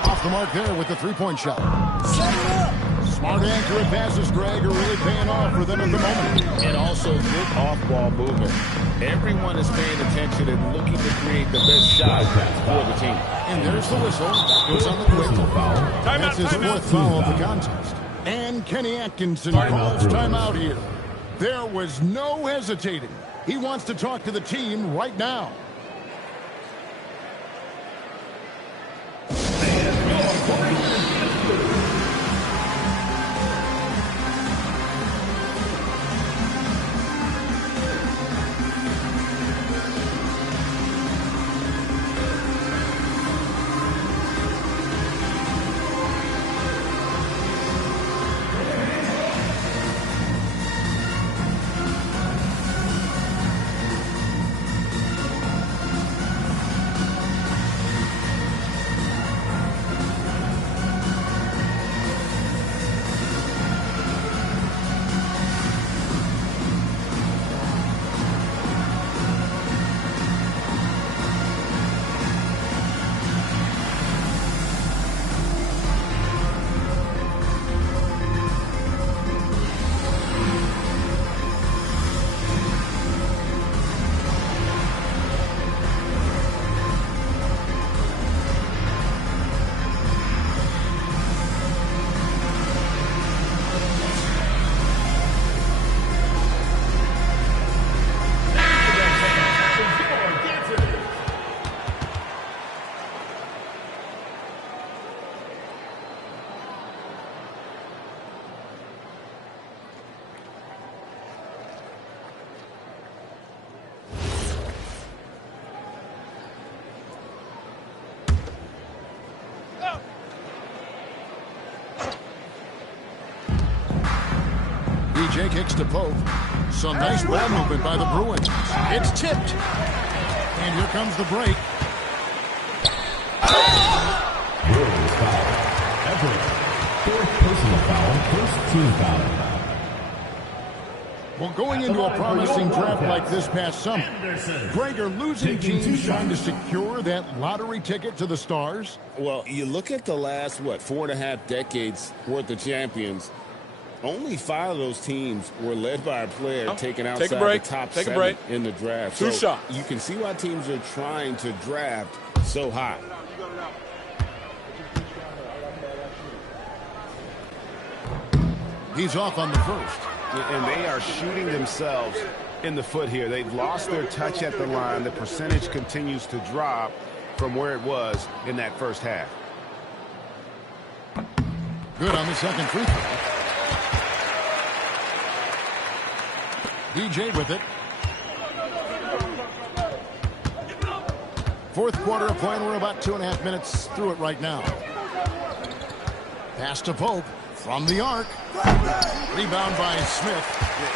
Off the mark there with the three-point shot. Smart accurate passes, Greg, are really paying off for them at the moment. And also good off-ball movement. Everyone is paying attention and looking to create the best shot for the team. And there's the whistle. Goes on the quick. That's his fourth foul of the contest. And Kenny Atkinson calls timeout here. There was no hesitating. He wants to talk to the team right now. DJ kicks to Pope. Some nice ball movement by the Bruins. It's tipped. And here comes the break. Bruins foul. Everett. Fourth personal foul. First team foul. Well, going into a promising draft like this past summer, Greg, are losing teams trying to secure that lottery ticket to the stars? Well, you look at the last, 4.5 decades worth of champions. Only 5 of those teams were led by a player taken outside the top 7 in the draft. Two shots. You can see why teams are trying to draft so high. He's off on the first. And they are shooting themselves in the foot here. They've lost their touch at the line. The percentage continues to drop from where it was in that first half. Good on the second free throw. DJ with it. Fourth quarter of play, and we're about 2.5 minutes through it right now. Pass to Pope from the arc. Rebound by Smith.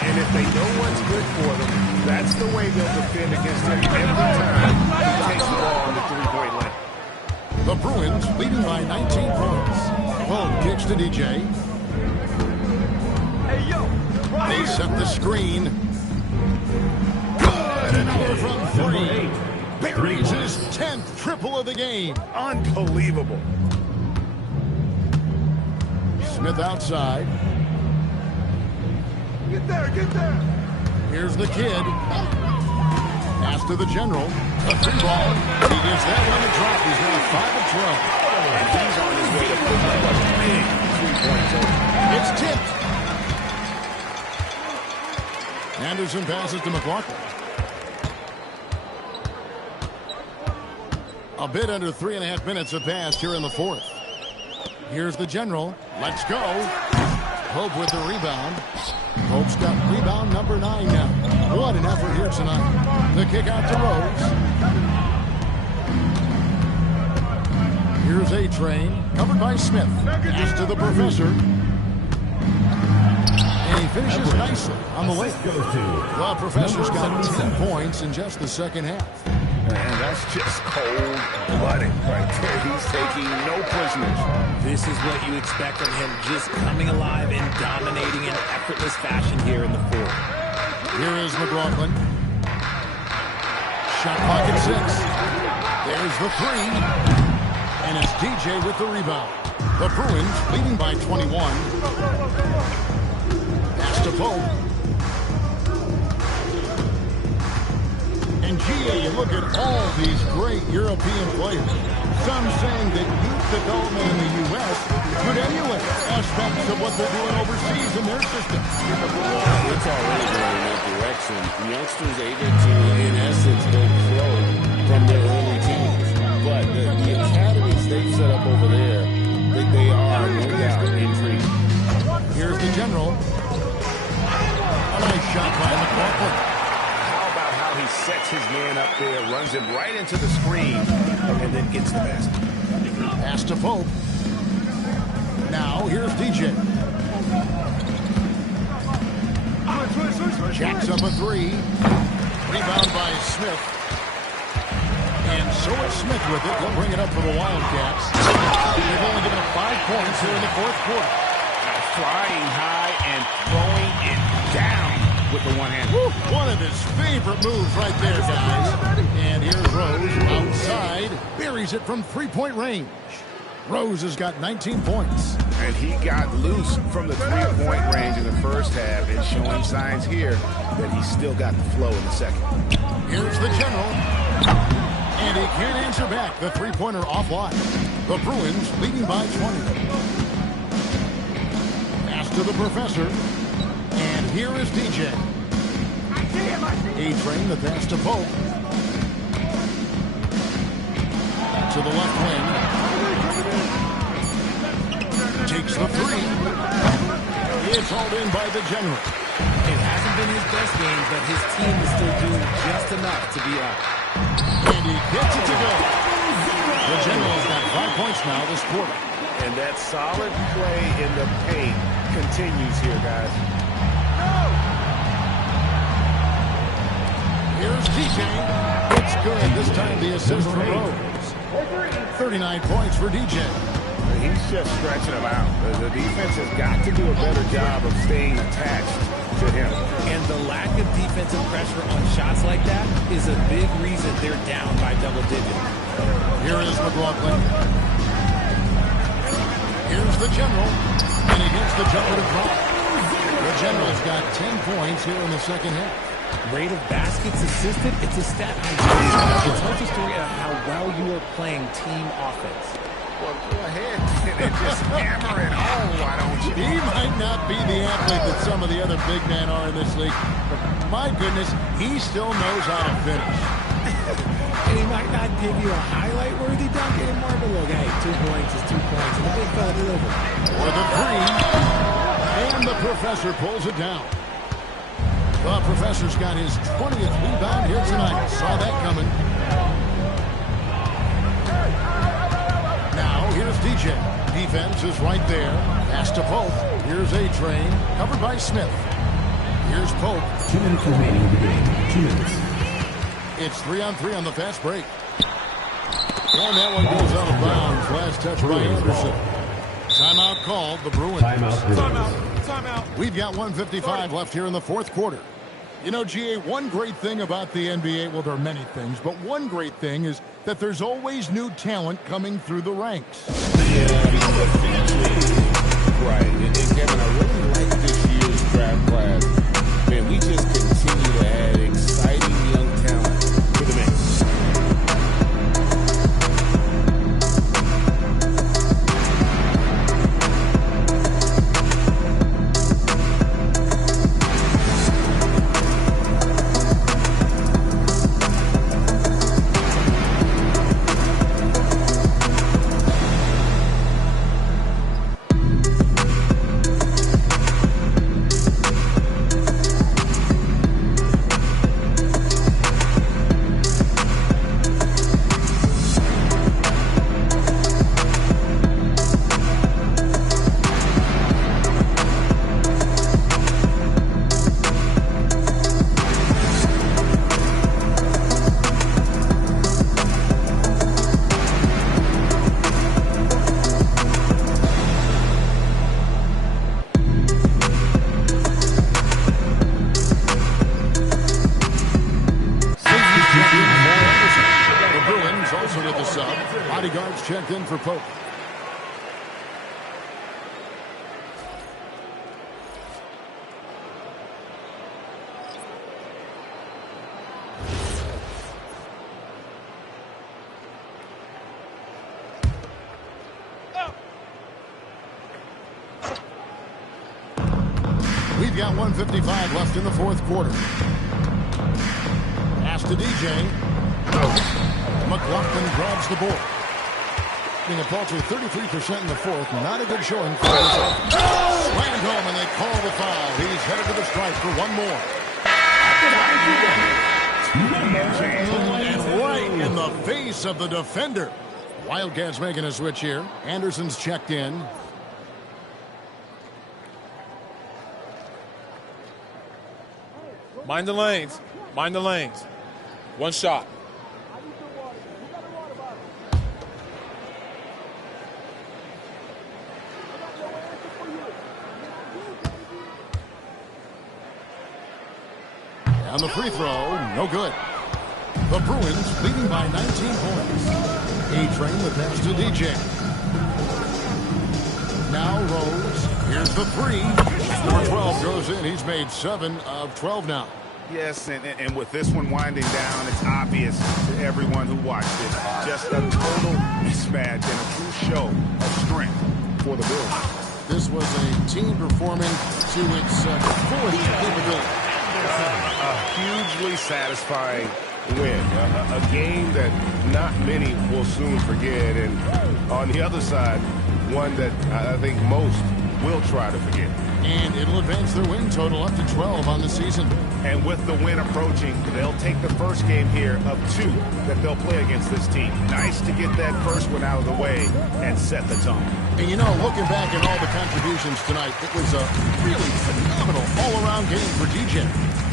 And if they know what's good for them, that's the way they'll defend against him every time he takes the ball on the three-point line. The Bruins leading by 19 points. Pope kicks to DJ. They set the screen. Good! Another from 3. Buries his 10th triple of the game. Unbelievable. Smith outside. Get there, get there. Here's the kid. Pass to the general. A free ball. He gets that one to drop. He's got a 5 of 12. And he's on his way to put up a big 3-point total. It's tipped. Anderson passes to McLaughlin. A bit under 3.5 minutes have passed here in the fourth. Here's the general. Let's go. Pope with the rebound. Pope's got rebound number 9 now. What an effort here tonight. The kick out to Rose. Here's A-Train. Covered by Smith. Pass to the professor. And he finishes nicely on the layup. The professor's got 10 points in just the second half. And that's just cold-blooded right there. He's taking no prisoners. This is what you expect from him, just coming alive and dominating in effortless fashion here in the fourth. Here is McLaughlin. Shot clock at 6. There's the 3. And it's DJ with the rebound. The Bruins leading by 21. Pass to Pope. And GA, you look at all these great European players. Some saying that youth development in the U.S. could emulate aspects of what they're doing overseas in their system. It's already going in that direction. Youngsters able to, in essence, go pro from their early teens. But the academies they've set up over there, they are, no doubt, intriguing. Here's the general. A nice shot by McLaughlin. He sets his man up there, runs him right into the screen, and then gets the basket. Pass to Pope. Now, here's DJ. Jacks up a three. Rebound by Smith. And so is Smith with it. He'll bring it up for the Wildcats. They've only given up 5 points here in the fourth quarter. Flying high and throwing it down with the one hand. One of his favorite moves right there, guys. And here's Rose outside. Buries it from three-point range. Rose has got 19 points. And he got loose from the three-point range in the first half and showing signs here that he's still got the flow in the second. Here's the general. And he can't answer back. The three-pointer offline. The Bruins leading by 20. Pass to the professor. And here is DJ. A-Train, the pass to Pope. To the left wing. Takes the three. It's hauled in by the general. It hasn't been his best game, but his team is still doing just enough to be up. And he gets it to go. The general's got 5 points now this quarter. And that solid play in the paint continues here, guys. Here's DJ. It's good. This time the assist from Rose. 39 points for DJ. He's just stretching them out. The defense has got to do a better job of staying attached to him. And the lack of defensive pressure on shots like that is a big reason they're down by double digits. Here is McLaughlin. Here's the general. And he gets the jumper to drop. The general's got 10 points here in the second half. Rate of baskets assisted, it's a stat I It tells a story of how well you are playing team offense. Well, go ahead and just hammer it home, why don't you? He might not be the athlete that some of the other big men are in this league, but my goodness, he still knows how to finish. And he might not give you a highlight-worthy dunk anymore, but look, hey, 2 points is 2 points, and the big fella delivered. For the three, and the professor pulls it down. The professor's got his 20th rebound here tonight. Saw that coming. Now, here's DJ. Defense is right there. Pass to Pope. Here's A-Train. Covered by Smith. Here's Pope. 2 minutes remaining in the game. 2 minutes. It's 3-on-3 on the fast break. And that one goes out of bounds. Last touch by Anderson. Timeout called. The Bruins. Timeout. We've got 1:55 left here in the fourth quarter. You know, GA, one great thing about the NBA, well, there are many things, but one great thing is that there's always new talent coming through the ranks. Yeah, right. And Kevin, I really like this year's draft class. Man, we just continue to add exciting young talent to the mix. Checked in for Pope. We've got 1:55 left in the fourth quarter. Pass to DJ. McLaughlin grabs the ball. Being a paltry 33% in the fourth. Not a good showing for himself. Slammed home, and they call the foul. He's headed to the stripe for one more. And right in the face of the defender. Wildcats making a switch here. Anderson's checked in. Mind the lanes. Mind the lanes. One shot. On the free throw, no good. The Bruins leading by 19 points. A-Train with pass to DJ. Now Rose. Here's the three. Number 12 goes in. He's made 7 of 12 now. Yes, and with this one winding down, it's obvious to everyone who watched it. Just a total mismatch and a true show of strength for the Bulls. This was a team performing to its fullest capability. A hugely satisfying win. A game that not many will soon forget. And on the other side, one that I think most will try to forget. And it'll advance their win total up to 12 on the season. And with the win approaching, they'll take the first game here of 2 that they'll play against this team. Nice to get that first one out of the way and set the tone. And you know, looking back at all the contributions tonight, it was a really phenomenal all-around game for DJ.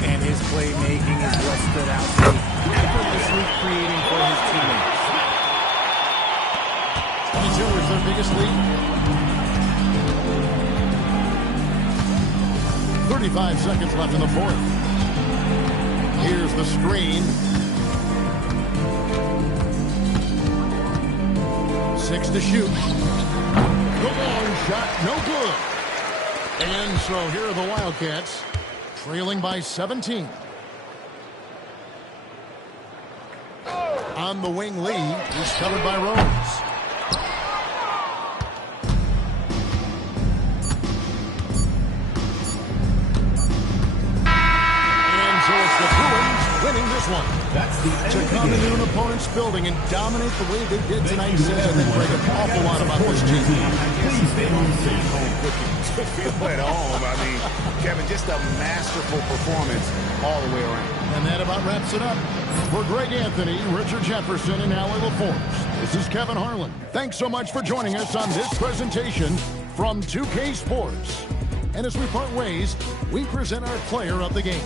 And his playmaking is what stood out to me. Effortlessly creating for his teammates. 22 is their biggest lead. 35 seconds left in the fourth. Here's the screen. 6 to shoot. The long shot, no good. And so here are the Wildcats, trailing by 17. On the wing lead is covered by Rose. Winning this one. That's the end to come into an opponent's building and dominate the way they did tonight says I think break an awful lot about this team. Please stay home safe. To feel at home. I mean, Kevin, just a masterful performance all the way around. And that about wraps it up. For Greg Anthony, Richard Jefferson, and Allie LaForce, this is Kevin Harlan. Thanks so much for joining us on this presentation from 2K Sports. And as we part ways, we present our player of the game.